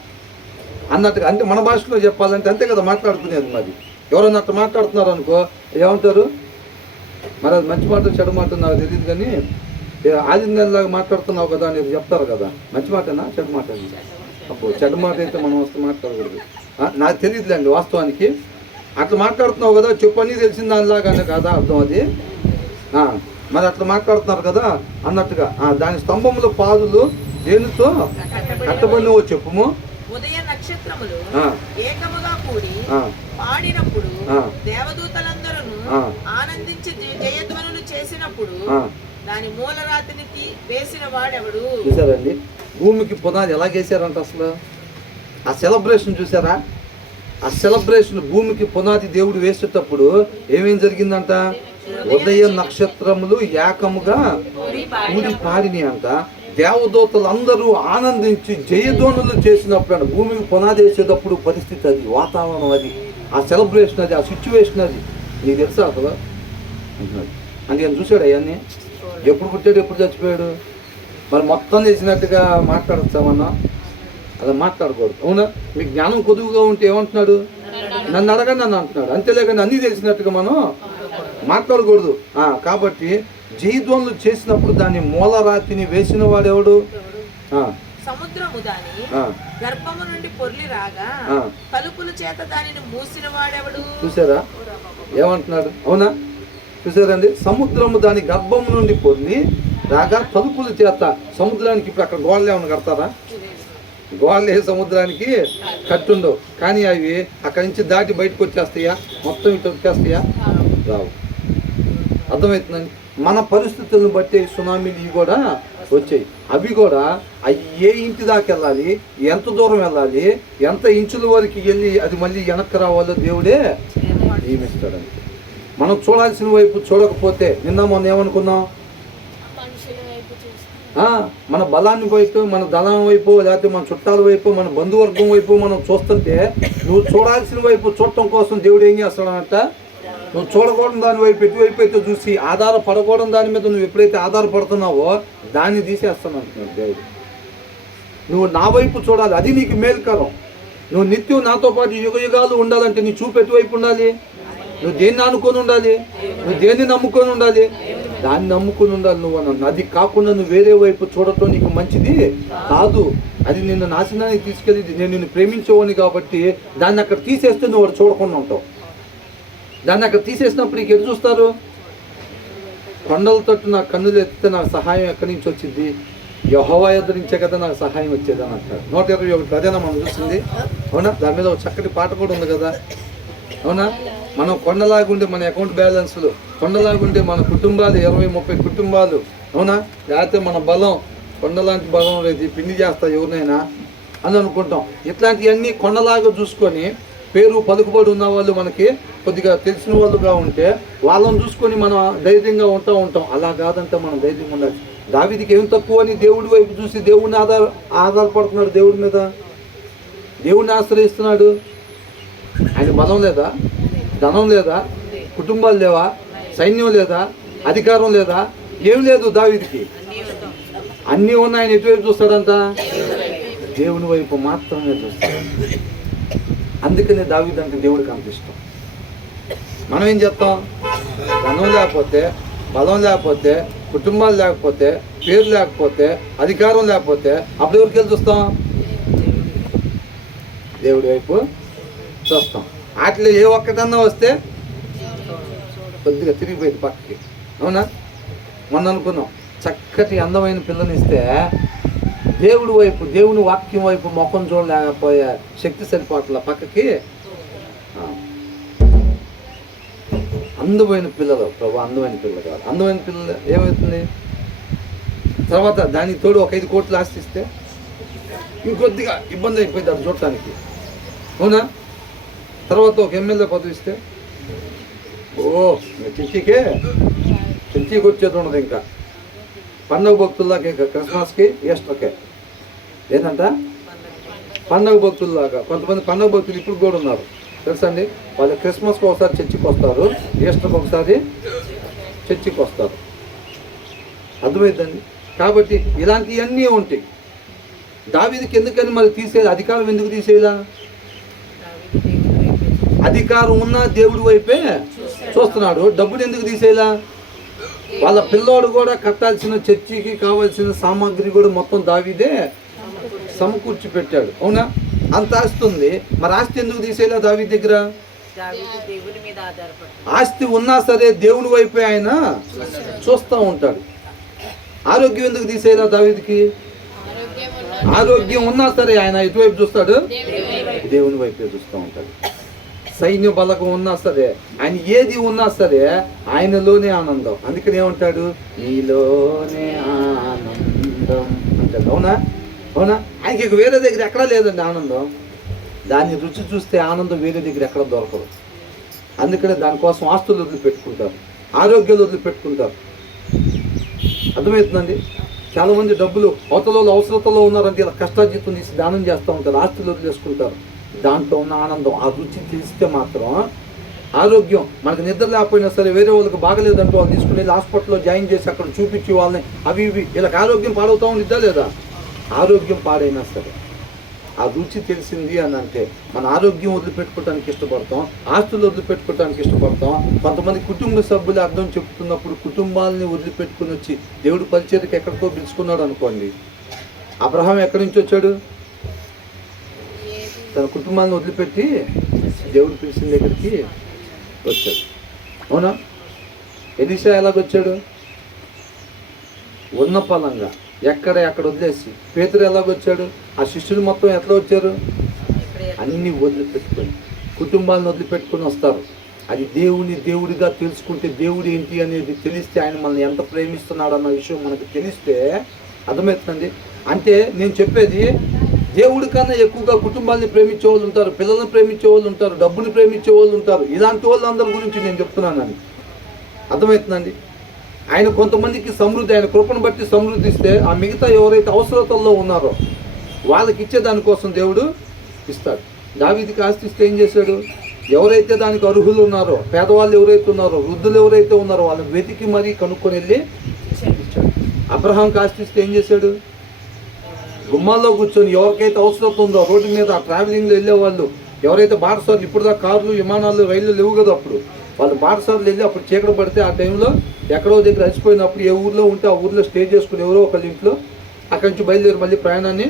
అన్నట్టుగా. అంటే మన భాషలో చెప్పాలంటే అంతే కదా మాట్లాడుకునేది. మరి ఎవరన్నా అట్లా మాట్లాడుతున్నారు అనుకో ఏమంటారు, మరి అది మంచి మాట చెడు మాట నాకు తెలియదు, కానీ ఆదిందలాగా మాట్లాడుతున్నావు కదా అని చెప్తారు కదా. మంచి మాటనా చెడు మాట? అప్పుడు చెడు మాట అయితే మనం వస్తే మాట్లాడకూడదు. నాకు తెలియదులేండి వాస్తవానికి. అట్లా మాట్లాడుతున్నావు కదా, చెప్పు అని తెలిసిన దానిలాగానే కదా అర్థం అది. మరి అట్లా మాట్లాడుతున్నారు కదా అన్నట్టుగా. దాని స్తంభముల పాదులు దేనితో కట్టబడినవో చెప్పుము. ఉదయ నక్షత్రములు ఏకముగా కూడి పాడినప్పుడు, దేవదూతలందరూ ఆనందించి జయధ్వనులు చేసినప్పుడు దాని మూలరాతికి వేసిన వాడెవడు? చూసారండి భూమికి పునాది ఎలా వేసారంట అసలు. ఆ సెలబ్రేషన్ చూసారా, ఆ సెలబ్రేషన్ భూమికి పునాది దేవుడు వేసేటప్పుడు ఏమేం జరిగిందంట, ఉదయ నక్షత్రములు ఏకముగా కూడి పాడిని అంట, దేవదూతలు అందరూ ఆనందించి జయధ్వనులు చేసినప్పుడు, భూమికి పునాది వేసేటప్పుడు పరిస్థితి అది, వాతావరణం అది, ఆ సెలబ్రేషన్ అది, ఆ సిచ్యువేషన్ అది. నీకు తెలుసా అసలు అంటున్నాడు. అందుకని చూశాడు అవన్నీ. ఎప్పుడు పుట్టాడు, ఎప్పుడు చచ్చిపోయాడు, మరి మొత్తం చేసినట్టుగా మాట్లాడతామన్నా అలా మాట్లాడకూడదు. అవునా? మీకు జ్ఞానం కొద్దుగా ఉంటే ఏమంటున్నాడు, నన్ను అడగండి నన్ను అంటున్నాడు. అంతేలేకని అన్నీ తెలిసినట్టుగా మనం మాట్లాడకూడదు. కాబట్టి జయధ్వనులు చేసినప్పుడు దాన్ని మూలరాతిని వేసిన వాడెవడు? సముద్రము దాని గర్భము నుండి పొర్లి రాగా తలుపుల చేత దానిని మూసిన వాడెవడు? చూసారా ఏమంటున్నాడు? అవునా? చూసారండి, సముద్రము దాని గర్భము నుండి పొర్లి రాగా తలుపుల చేత. సముద్రానికి ఇప్పుడు అక్కడ గోడలు ఏమైనా కడతారా? గోడలే సముద్రానికి కట్టుండవు. కానీ అవి అక్కడి నుంచి దాటి బయటకు వచ్చేస్తాయా? మొత్తం ఇటు వచ్చేస్తాయా? రావు. అర్థమవుతుందండి. మన పరిస్థితులను బట్టి సునామీలు ఇవి కూడా వచ్చాయి. అవి కూడా అవి ఏ ఇంటి దాకా వెళ్ళాలి, ఎంత దూరం వెళ్ళాలి, ఎంత ఇంచుల వరకు వెళ్ళి అది మళ్ళీ వెనక్కి రావాలో దేవుడే నియమిస్తాడండి. మనం చూడాల్సిన వైపు చూడకపోతే, నిన్న మొన్న ఏమనుకున్నాం, మన బలాన్ని వైపు, మన ధనం వైపు, లేకపోతే మన చుట్టాల వైపు, మన బంధువర్గం వైపు మనం చూస్తుంటే, నువ్వు చూడాల్సిన వైపు చూడటం కోసం దేవుడు ఏం చేస్తాడంట, నువ్వు చూడకూడదు దాని వైపు ఎటువైపు అయితే చూసి ఆధారపడకూడదు దాని మీద నువ్వు ఎప్పుడైతే ఆధారపడుతున్నావో దాన్ని తీసేస్తాను అంటున్నాడు దేవుడు. నువ్వు నా వైపు చూడాలి, అది నీకు మేలుకరం. నువ్వు నిత్యం నాతో పాటు యుగ యుగాలు ఉండాలంటే నీ చూపు ఎటువైపు ఉండాలి? నువ్వు దేన్ని అనుకొని ఉండాలి? నువ్వు దేన్ని నమ్ముకొని ఉండాలి? దాన్ని నమ్ముకొని ఉండాలి నువ్వు అన్నాను. అది కాకుండా నువ్వు వేరే వైపు చూడటం నీకు మంచిది కాదు. అది నిన్ను నాశనానికి తీసుకెళ్ళి, నేను నిన్ను ప్రేమించేవాడిని కాబట్టి దాన్ని అక్కడ తీసేస్తే నువ్వు వాడు చూడకుండా ఉంటావు. దాన్ని అక్కడ తీసేసినప్పుడు నీకు ఎటు చూస్తారు? కొండల తట్టు నా కన్నులు ఎత్తితే నాకు సహాయం ఎక్కడి నుంచి వచ్చింది? యెహోవా ఎదురించే కదా నాకు సహాయం వచ్చేదని అంటాడు. 121 అదేనా మనం చూసింది? అవునా? దాని మీద ఒక చక్కటి పాట కూడా ఉంది కదా. అవునా? మనం కొండలాగుండే మన అకౌంట్ బ్యాలెన్స్లు, కొండలాగుండే మన కుటుంబాలు 20-30 కుటుంబాలు. అవునా? లేకపోతే మన బలం కొండలాంటి బలం లేదు, పిండి చేస్తా ఎవరినైనా అని అనుకుంటాం. ఇట్లాంటివన్నీ కొండలాగా చూసుకొని పేరు పలుకుబడి ఉన్న వాళ్ళు మనకి కొద్దిగా తెలిసిన వాళ్ళుగా ఉంటే వాళ్ళని చూసుకొని మనం ధైర్యంగా ఉంటాం. అలా కాదంటే మనం ధైర్యంగా ఉండాలి. దావీదుకి ఏం తక్కువ అని దేవుడి వైపు చూసి దేవుడిని ఆధారపడుతున్నాడు. దేవుడి మీద దేవుడిని ఆశ్రయిస్తున్నాడు. ఆయన బలం లేదా, ధనం లేదా, కుటుంబాలు లేవా, సైన్యం లేదా, అధికారం లేదా, ఏం లేదు దావీదుకి. అన్నీ ఉన్నాయి. ఆయన ఎటువైపు చూస్తాడంట? దేవుని వైపు మాత్రమే చూస్తాడు. అందుకనే దావీదు అంటే దేవుడికి అంత ఇష్టం. మనం ఏం చేస్తాం? ధనం లేకపోతే, బలం లేకపోతే, కుటుంబాలు లేకపోతే, పేరు లేకపోతే, అధికారం లేకపోతే అప్పుడు ఎవరికి వెళ్ళి చూస్తాం? దేవుడి వైపు చూస్తాం. వాటిలో ఏ ఒక్కటన్నా వస్తే కొద్దిగా తిరిగిపోయింది పక్కకి. అవునా? మొన్న అనుకున్నాం, చక్కటి అందమైన పిల్లని ఇస్తే దేవుడి వైపు, దేవుని వాక్యం వైపు ముఖం చూడలేకపోయే శక్తి సరిపోట్ల పక్కకి. అందమైన పిల్లలు, ప్రభు అందమైన పిల్లలు కాదు. అందమైన పిల్లలు ఏమవుతుంది? తర్వాత దానికి తోడు ఒక 5 కోట్లు ఆస్తిస్తే ఇంకొద్దిగా ఇబ్బంది అయిపోయింది అది చూడటానికి. అవునా? తర్వాత ఒక ఎమ్మెల్యే పదవి ఇస్తే చించీకి వచ్చేది ఉండదు. ఇంకా పండగ భక్తుల్లాగా, ఇంకా క్రిస్మస్కి, ఈస్టర్కే ఏంటంట పండగ భక్తుల్లాగా. కొంతమంది పండగ భక్తులు ఇప్పుడు కూడా ఉన్నారు తెలుసండి. వాళ్ళు క్రిస్మస్కి ఒకసారి చర్చికి వస్తారు, ఈస్టర్కి ఒకసారి చర్చికి వస్తారు. అర్థమైందండి. కాబట్టి ఇలాంటివన్నీ ఉంటాయి. దావీదుకి ఎందుకని మరి తీసేయాలి? అధికారం ఎందుకు తీసేయాలా? అధికారం ఉన్నా దేవుడి వైపే చూస్తున్నాడు. డబ్బులు ఎందుకు తీసేయాలా? వాళ్ళ పిల్లోడు కూడా కట్టాల్సిన చర్చికి కావాల్సిన సామాగ్రి కూడా మొత్తం దావీదే సమకూర్చి పెట్టాడు. అవునా? అంత ఆస్తి ఉంది, మరి ఆస్తి ఎందుకు తీసేయాలా దావీదు దగ్గర? ఆస్తి ఉన్నా సరే దేవుని వైపే ఆయన చూస్తూ ఉంటాడు. ఆరోగ్యం ఎందుకు తీసేయాలా దావీదుకి? ఆరోగ్యం ఉన్నా సరే ఆయన ఎటువైపు చూస్తాడు? దేవుని వైపే చూస్తూ ఉంటాడు. సైన్య బలకం ఉన్నా సరే, ఆయన ఏది ఉన్నా సరే ఆయనలోనే ఆనందం. అందుకని ఏమంటాడు? నీలోనే ఆనందం అంటాడు. అవునా? అవునా? ఆయనకి వేరే దగ్గర ఎక్కడా లేదండి ఆనందం. దాన్ని రుచి చూస్తే ఆనందం వేరే దగ్గర ఎక్కడ దొరకదు. అందుకనే దానికోసం ఆస్తులు వదిలిపెట్టుకుంటారు, ఆరోగ్యాలు వదిలిపెట్టుకుంటారు. అర్థమవుతుందండి. చాలా మంది డబ్బులు అవతలలో అవసరతలో ఉన్నారంటే ఇలా కష్టార్జితం తీసి దానం చేస్తూ ఉంటారు, ఆస్తులు వదిలేసుకుంటారు. దాంట్లో ఉన్న ఆనందం, ఆ రుచి తెలిస్తే మాత్రం ఆరోగ్యం, మనకు నిద్ర లేకపోయినా సరే వేరే వాళ్ళకి బాగలేదంటూ వాళ్ళు తీసుకుని వెళ్ళి హాస్పిటల్లో జాయిన్ చేసి అక్కడ చూపించి వాళ్ళని అవి ఇవి వీళ్ళకి ఆరోగ్యం పాడవుతా ఉండిద్దా లేదా? ఆరోగ్యం పాడైనా సరే ఆ రుచి తెలిసింది అని అంటే మన ఆరోగ్యం వదిలిపెట్టుకోవడానికి ఇష్టపడతాం, ఆస్తులు వదిలిపెట్టుకోవడానికి ఇష్టపడతాం. కొంతమంది కుటుంబ సభ్యులు అర్థం చెప్తున్నప్పుడు కుటుంబాలని వదిలిపెట్టుకుని వచ్చి దేవుడు పరిచర్యకి ఎక్కడికో పిలుచుకున్నాడు అనుకోండి. అబ్రహాం ఎక్కడి నుంచి వచ్చాడు? తన కుటుంబాన్ని వదిలిపెట్టి దేవుడు పిలిచిన దగ్గరికి వచ్చాడు. అవునా? ఎలీషా ఎలాగొచ్చాడు? ఉన్న పలంగా ఎక్కడ వదిలేసి. పేతురు ఎలాగొచ్చాడు? ఆ శిష్యులు మొత్తం ఎట్లా వచ్చారు? అన్నీ వదిలిపెట్టుకొని, కుటుంబాలను వదిలిపెట్టుకొని వస్తారు. అది దేవుడిగా తెలుసుకుంటే, దేవుడు ఏంటి అనేది తెలిస్తే, ఆయన మనల్ని ఎంత ప్రేమిస్తున్నాడు అన్న విషయం మనకు తెలిస్తే అర్థమవుతుందండి. అంటే నేను చెప్పేది, దేవుడి కన్నా ఎక్కువగా కుటుంబాన్ని ప్రేమించే వాళ్ళు ఉంటారు, పిల్లల్ని ప్రేమించే వాళ్ళు ఉంటారు, డబ్బుని ప్రేమించే వాళ్ళు ఉంటారు. ఇలాంటి వాళ్ళందరి గురించి నేను చెప్తున్నానండి. అర్థమవుతుందండి. ఆయన కొంతమందికి సమృద్ధి, ఆయన కృపను బట్టి సమృద్ధి ఇస్తే, ఆ మిగతా ఎవరైతే అవసరతల్లో ఉన్నారో వాళ్ళకి ఇచ్చే దానికోసం దేవుడు ఇస్తాడు. దావీదుకి ఆస్తి ఇస్తే ఏం చేశాడు? ఎవరైతే దానికి అర్హులు ఉన్నారో, పేదవాళ్ళు ఎవరైతే ఉన్నారో, వృద్ధులు ఎవరైతే ఉన్నారో వాళ్ళని వెతికి మరీ కనుక్కొని వెళ్ళి ఇచ్చాడు. అబ్రహాంకి ఆస్తి ఇస్తే ఏం చేశాడు? గుమ్మాల్లో కూర్చొని ఎవరికైతే అవసరం ఉందో, రోడ్డు మీద ఆ ట్రావెలింగ్లో వెళ్ళే వాళ్ళు ఎవరైతే బాటసార్లు, ఇప్పుడు దాకా కార్లు, విమానాలు, రైళ్ళు లేవు కదా, అప్పుడు వాళ్ళు బాటసార్లు వెళ్ళి అప్పుడు చీకటి పడితే ఆ టైంలో ఎక్కడో దగ్గర అలసిపోయినప్పుడు ఏ ఊర్లో ఉంటే ఆ ఊర్లో స్టే చేసుకుని ఎవరో ఒకళ్ళ ఇంట్లో అక్కడి నుంచి బయలుదేరి మళ్ళీ ప్రయాణాన్ని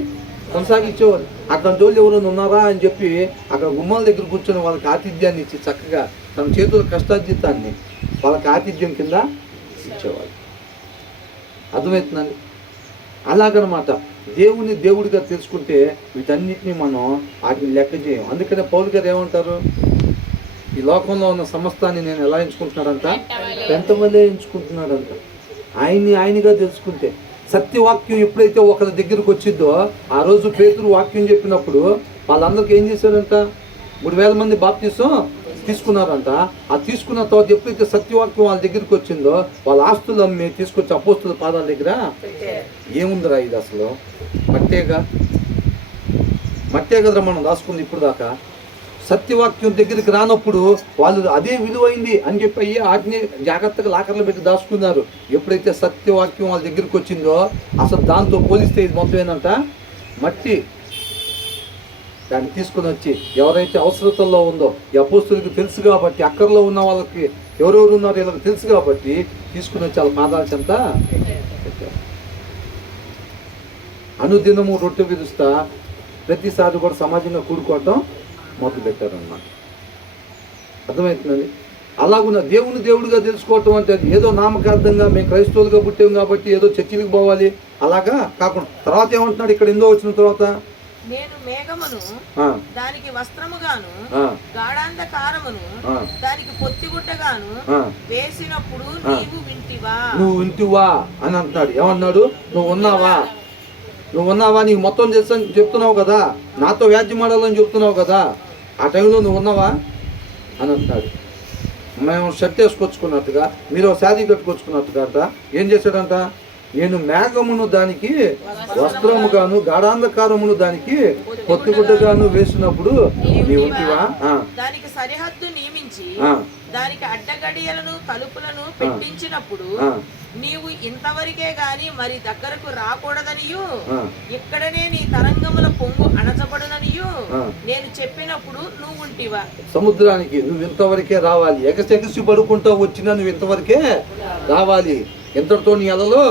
కొనసాగించేవాళ్ళు. అట్లాంటి వాళ్ళు ఎవరైనా ఉన్నారా అని చెప్పి అక్కడ గుమ్మాల దగ్గర కూర్చొని వాళ్ళకి ఆతిథ్యాన్ని ఇచ్చి చక్కగా తన చేతుల కష్టార్జితాన్ని వాళ్ళకి ఆతిథ్యం కింద ఇచ్చేవాళ్ళు. అర్థమవుతుందండి. అలాగనమాట దేవుడిగా తెలుసుకుంటే వీటన్నిటిని మనం వాటిని లెక్క చేయం. అందుకనే పౌలు గారు ఏమంటారు? ఈ లోకంలో ఉన్న సమస్తాన్ని నేను ఎలా ఎంచుకుంటున్నాడంట? పెంట వల్లే ఎంచుకుంటున్నాడంట. ఆయనగా తెలుసుకుంటే, సత్యవాక్యం ఎప్పుడైతే ఒకరి దగ్గరకు వచ్చిందో, ఆ రోజు పేతురు వాక్యం చెప్పినప్పుడు వాళ్ళందరికీ ఏం చేశాడంట? 3,000 మంది బాప్తీసం తీసుకున్నారంట. ఆ తీసుకున్న తర్వాత ఎప్పుడైతే సత్యవాక్యం వాళ్ళ దగ్గరికి వచ్చిందో, వాళ్ళ ఆస్తులు అమ్మి తీసుకొచ్చి అపోస్తుల పాదాల దగ్గర ఏముందిరా ఇది అసలు? మట్టే కదరా మనం రాసుకుంది ఇప్పుడు దాకా. సత్యవాక్యం దగ్గరికి రానప్పుడు వాళ్ళు అదే విలువైంది అని చెప్పి వాటిని జాగ్రత్తగా లాకర్లో పెట్టి దాచుకున్నారు. ఎప్పుడైతే సత్యవాక్యం వాళ్ళ దగ్గరికి వచ్చిందో, అసలు దాంతో పోలిస్తే ఇది మొత్తం ఏంటంట? మట్టి. దాన్ని తీసుకుని వచ్చి ఎవరైతే అవసరతల్లో ఉందో, ఈ అపోస్తులకు తెలుసు కాబట్టి, అక్కర్లో ఉన్న వాళ్ళకి ఎవరెవరు ఉన్నారో వీళ్ళకి తెలుసు కాబట్టి తీసుకుని వచ్చి వాళ్ళ పాదాల చెంత పెట్టారు. అనుదినము రొట్టె విరుస్తా ప్రతిసారి కూడా సమాజంగా కూడుకోవటం మొదలు పెట్టారన్నమాట. అర్థమవుతుందండి. అలాగున్న దేవుడిగా తెలుసుకోవటం అంటే ఏదో నామకార్థంగా మేము క్రైస్తవులుగా పుట్టాం కాబట్టి ఏదో చర్చిలకు పోవాలి అలాగా కాకుండా, తర్వాత ఏమంటున్నాడు ఇక్కడ ఎందో వచ్చిన తర్వాత? నేను మేఘమును దానికి వస్త్రముగాను, గాఢాంధకారమును దానికి పొత్తిగుట్టగాను వేసినప్పుడు నువ్వు వింటివా అని అంటున్నాడు. ఏమన్నాడు? నువ్వు ఉన్నావా, నీకు మొత్తం తెలుసు అని చెప్తున్నావు కదా, నాతో వ్యాజ్యం ఆడాలని చెప్తున్నావు కదా, ఆ టైంలో నువ్వు ఉన్నావా అని అంటున్నాడు. మేము షర్ట్ వేసుకొచ్చుకున్నట్టుగా, మీరు శారీ కట్టుకొచ్చుకున్నట్టుగా ఏం చేశాడంట? నేను మేఘమును దానికి వస్త్రముగాను, గాఢాంధకారమును దానికి పొత్తిగుడ్డగాను వేసినప్పుడు నీ ఉంటివా? దానికి సరిహద్దు నియమించి దానికి అడ్డగడియలను తలుపులను పెట్టించినప్పుడు నీవు ఇంతవరకే గాని మరి దగ్గరకు రాకూడదనియు, ఇక్కడనే నీ తరంగముల పొంగు అణచబడుననియు నేను చెప్పినప్పుడు నువ్వు ఉంటివా? సముద్రానికి నువ్వు ఇంతవరకే రావాలి, ఎగసెగసి పడుకుంటూ వచ్చినా నువ్వు ఇంతవరకే రావాలి, ఇంతటితో నీ అలలో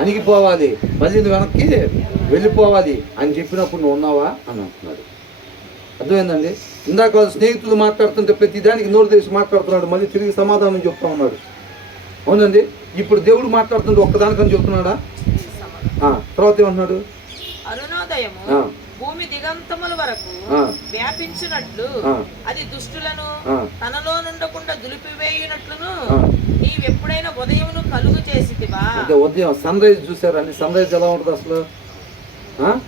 అణిగిపోవాలి, మళ్ళీ నువ్వు వెనక్కి వెళ్ళిపోవాలి అని చెప్పినప్పుడు నువ్వు ఉన్నావా అని అంటున్నాడు. అర్థమైందండి. ఇందాక వాళ్ళు స్నేహితులు మాట్లాడుతుంటే ప్రతి దానికి నోరు తెరిచి మాట్లాడుతున్నాడు, మళ్ళీ తిరిగి సమాధానం చెప్తా ఉన్నాడు. అవునండి. ఇప్పుడు దేవుడు మాట్లాడుతుంటే ఒక్కదానికని చెప్తున్నాడా? తర్వాత ఏమంటున్నాడు? అరుణోదయము భూమి దిగంతముల వరకు వ్యాపించినట్లు అది దుష్టులను తనలో నుండకుండా దులిపివేయునట్లును నీవెప్పుడైనా ఉదయమును కలుగు చేసితివా? అంటే ఉదయం సన్ రైజ్ చూసారండి. సన్ రైజ్ ఎలా ఉంటుంది అసలు?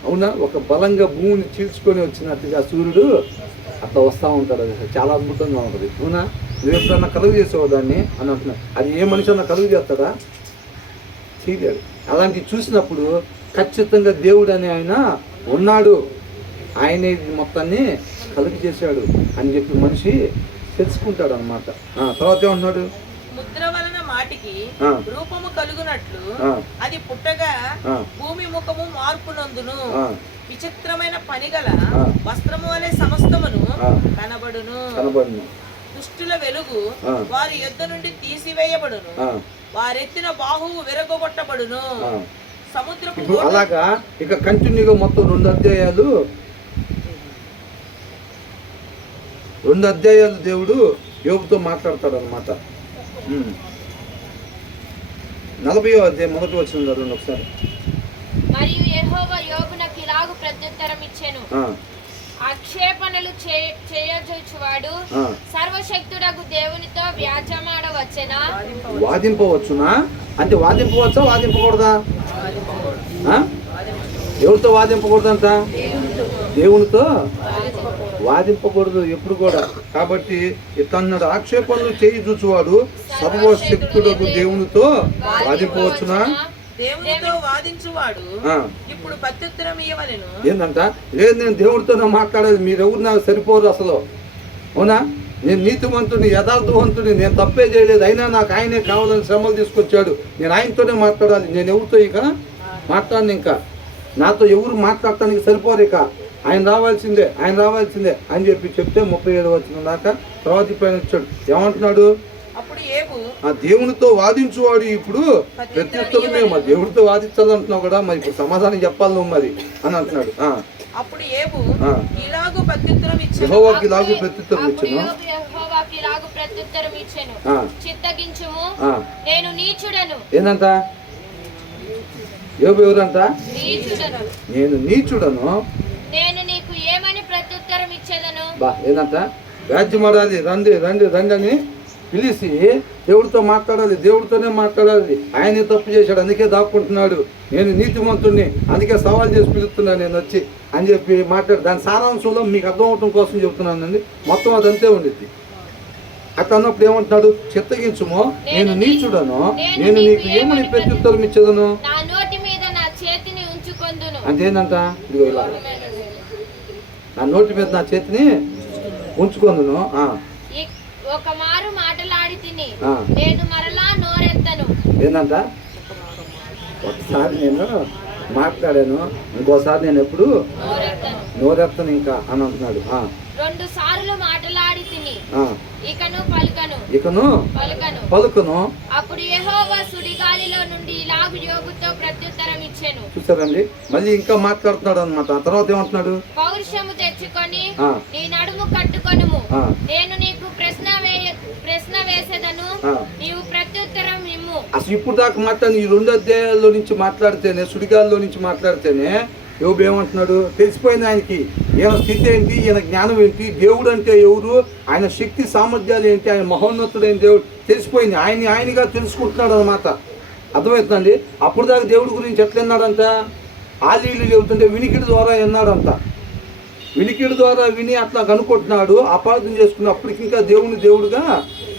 అవునా? ఒక బలంగా భూమిని చీల్చుకొని వచ్చినట్టుగా సూర్యుడు అట్లా వస్తూ ఉంటాడు. అది చాలా అద్భుతంగా ఉంటుంది. అవునా? నువ్వు ఎప్పుడన్నా కలుగు చేసావు దాన్ని అని అంటున్నా. అది ఏ మనిషి అన్నా కలుగు చేస్తాడా? చేయలేడు. అలాంటివి చూసినప్పుడు ఖచ్చితంగా దేవుడు అనే ఆయన ఉన్నాడు, ఆయనే మొత్తాన్ని కలుగు చేశాడు అని చెప్పి మనిషి తెలుసుకుంటాడు అనమాట. తర్వాత ఏమన్నాడు? ముద్ర వలన మాటికి రూపము కలుగునట్లు అది పుట్టగా భూమి ముఖము మార్పు నందును, విచిత్రమైన పనిగల వస్త్రము వలె సమస్తమును కనబడును. దుష్టుల వెలుగు వారి యొద్ద నుండి తీసివేయబడును, వారెత్తిన బాహువు విరగొట్టబడును. సముద్రపు అలాగా ఇక కంటిన్యూగా మొత్తం 2 అధ్యాయాలు దేవుడు యోబుతో మాట్లాడతాడు అనమాట. 40వ అధ్యాయం 1వ వచనం చదవండి ఒకసారి. మరియు యెహోవా యోబునకు ఇలాగు ప్రత్యుత్తరం ఇచ్చెను, ఆక్షేపణలు చేయజూచువాడు సర్వశక్తుడగు దేవునితో వ్యాజ్యమాడవచ్చునా? వాదింపవచ్చునా అంటే వాదింపవచ్చా, వాదింపకూడదా? ఎవరితో వాదింపకూడదంట? దేవునితో వాదింపకూడదు ఎప్పుడు కూడా. కాబట్టి ఇతన్నాడు, ఆక్షేపణలు చేయి చూచువాడు సర్వశక్తుడకు దేవునితో వాదింపవచ్చునా? దేవునితో వాదించువాడు ఇప్పుడు ప్రత్యుత్తరం ఇవ్వలేను. ఏందంట? లేదు, నేను దేవుడితోనే మాట్లాడేది, మీరెవరు నాకు సరిపోరు అసలు. అవునా? నేను నీతివంతుని, యథార్థవంతుని, నేను తప్పే చేయలేదు, అయినా నాకు ఆయనే కావాలని శ్రమలు తీసుకొచ్చాడు, నేను ఆయనతోనే మాట్లాడాలి, నేను ఎవరితో ఇక మాట్లాడను, ఇంకా నాతో ఎవరు మాట్లాడటానికి సరిపోరు, ఇక ఆయన రావాల్సిందే, ఆయన రావాల్సిందే అని చెప్పి చెప్తే 37 వచనం దాకా తర్వాత పైన వచ్చాడు. ఏమంటున్నాడు? అప్పుడు యేబు, ఆ దేవునితో వాదించువాడు ఇప్పుడు ప్రత్యుత్తరం, మేము దేవుడితో వాదించాలంటున్నావు కదా, మరి ఇప్పుడు సమాధానం చెప్పాలి నువ్వు మరి అని అంటున్నాడు. అప్పుడు యేబు ఇలాగు ప్రత్యుత్తరం ఇచ్చెను, యెహోవాకి ఇలాగు ప్రత్యుత్తరం ఇచ్చెను, చిత్తగించుము, నేను నీచుడను. ఏందంట? యోబు ఎవరంట? నీచుడను. నేను నీచుడను, నేను నీకు ఏమని ప్రత్యుత్తరం ఇచ్చేదను? ఏందంట? వ్యాజ్యమాడాలి, రండి రండి రండి అని పిలిచి దేవుడితో మాట్లాడాలి, దేవుడితోనే మాట్లాడాలి. ఆయనే తప్పు చేశాడు, అందుకే దాక్కుంటున్నాడు, నేను నీతిమంతుడిని, అందుకే సవాల్ చేసి పిలుస్తున్నాను నేను వచ్చి అని చెప్పి మాట్లాడు. దాని సారాంశంలో మీకు అర్థం అవటం కోసం చెప్తున్నానండి, మొత్తం అదంతే ఉండిద్ది. అట్లా అన్నప్పుడు ఏమంటున్నాడు? చిత్తగించుమో, నేను నీచుడను, నేను నీకు ఏమని ప్రత్యుత్తరం ఇచ్చేదను? నా నోటి మీద నా చేతిని ఉంచుకొందును. అంటే ఏంటంట? ఇదిగో ఇలా, నా నోటి మీద నా చేతిని ఉంచుకొందును. ఒక మారు మాటలాడి తిని నేను మరలా నోరెత్తను. ఏంటంట? ఒకసారి నేను మాట్లాడాను, ఇంకోసారి నేను ఎప్పుడు నోరెత్తను ఇంకా అని అంటున్నాడు. 2 సార్లు మాటలాడి తిని ఇకను పలుకను. అప్పుడు యెహోవా సుడిగాలిలో నుండి ఇలాగు యోబుతో ప్రత్యుత్తరం ఇచ్చెను. చూసారండి, మళ్ళీ ఇంకా మాట్లాడుతున్నాడు అనమాట. ఆ తర్వాత ఏమంటున్నాడు? పౌరుషము తెచ్చుకొని నీ నడుము కట్టుకొనుము, నేను నీకు ప్రశ్న వేసేదను, నీవు ప్రత్యుత్తరం ఇమ్ము. అసలు ఇప్పుడు దాకా మాట్లాడి ఈ 2 అధ్యాయాల్లో నుంచి మాట్లాడితేనే, సుడిగాల్లో నుంచి మాట్లాడితేనే యోబు ఏమంటున్నాడు? తెలిసిపోయింది ఆయనకి, ఈయన స్థితి ఏంటి, ఈయన జ్ఞానం ఏంటి, దేవుడు అంటే ఎవరు, ఆయన శక్తి సామర్థ్యాలు ఏంటి, ఆయన మహోన్నతుడైన దేవుడు తెలిసిపోయింది. ఆయనగా తెలుసుకుంటున్నాడు అనమాట. అర్థమవుతుందండి? అప్పుడు దాకా దేవుడి గురించి ఎట్లా విన్నాడంట? ఆలీలు చెబుతుంటే వినికిడి ద్వారా విన్నాడంట. వినికిడి ద్వారా విని అట్లా కనుక్కుంటున్నాడు, అపార్థం చేసుకుని అప్పటికి ఇంకా దేవుడుగా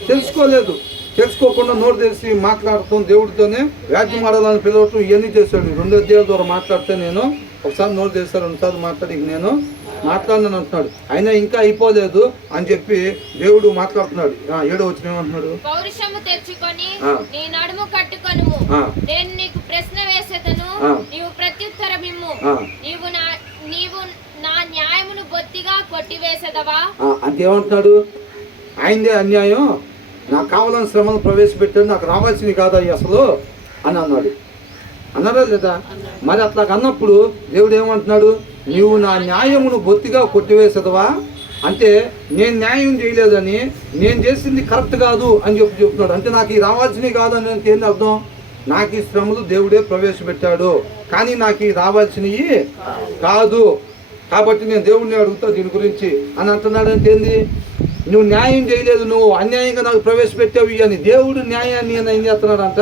తెలుసుకోలేదు. తెలుసుకోకుండా నోరు తెలిసి మాట్లాడుతూ దేవుడితోనే వ్యాజ్యమాడాలని పిలవటం ఇవన్నీ చేశాడు. 2 అధ్యాయాల ద్వారా మాట్లాడితే నేను ఒకసారి నోరు తెలిసాడు, 2 సార్లు మాట్లాడి నేను మాట్లాడినాను అంటున్నాడు. అయినా ఇంకా అయిపోలేదు అని చెప్పి దేవుడు మాట్లాడుతున్నాడు. 7వ వచనం ఏమంటున్నాడు? పౌరుషము తెచ్చుకొని నీ నడుము కట్టుకొనుము, నేను నీకు ప్రశ్న వేసేదను, నీవు ప్రత్యుత్తరం ఇమ్ము, నీవు నా న్యాయమును బొత్తిగా కొట్టివేసేదవా? అంతేమంటున్నాడు? ఆయనదే అన్యాయం, నాకు కావాలని శ్రమను ప్రవేశపెట్టాడు, నాకు రావాల్సింది కాదా అసలు అని అన్నాడు. అన్నారా లేదా? మరి అట్లా అన్నప్పుడు దేవుడు ఏమంటున్నాడు? నీవు నా న్యాయమును బొత్తిగా కొట్టివేసేదవా అంటే, నేను న్యాయం చేయలేదని, నేను చేసింది కరెక్ట్ కాదు అని చెప్తున్నాడు. అంటే నాకు ఈ రావాల్సినవి కాదు అని ఏంటి అర్థం? నాకు ఈ శ్రమలు దేవుడే ప్రవేశపెట్టాడు, కానీ నాకు ఈ రావాల్సినవి కాదు, కాబట్టి నేను దేవుడిని అడుగుతా దీని గురించి అని అంటున్నాడు. అంటే ఏంది? నువ్వు న్యాయం చేయలేదు, నువ్వు అన్యాయంగా నాకు ప్రవేశపెట్టావు అని దేవుడు న్యాయాన్ని ఏం చేస్తున్నాడు అంట?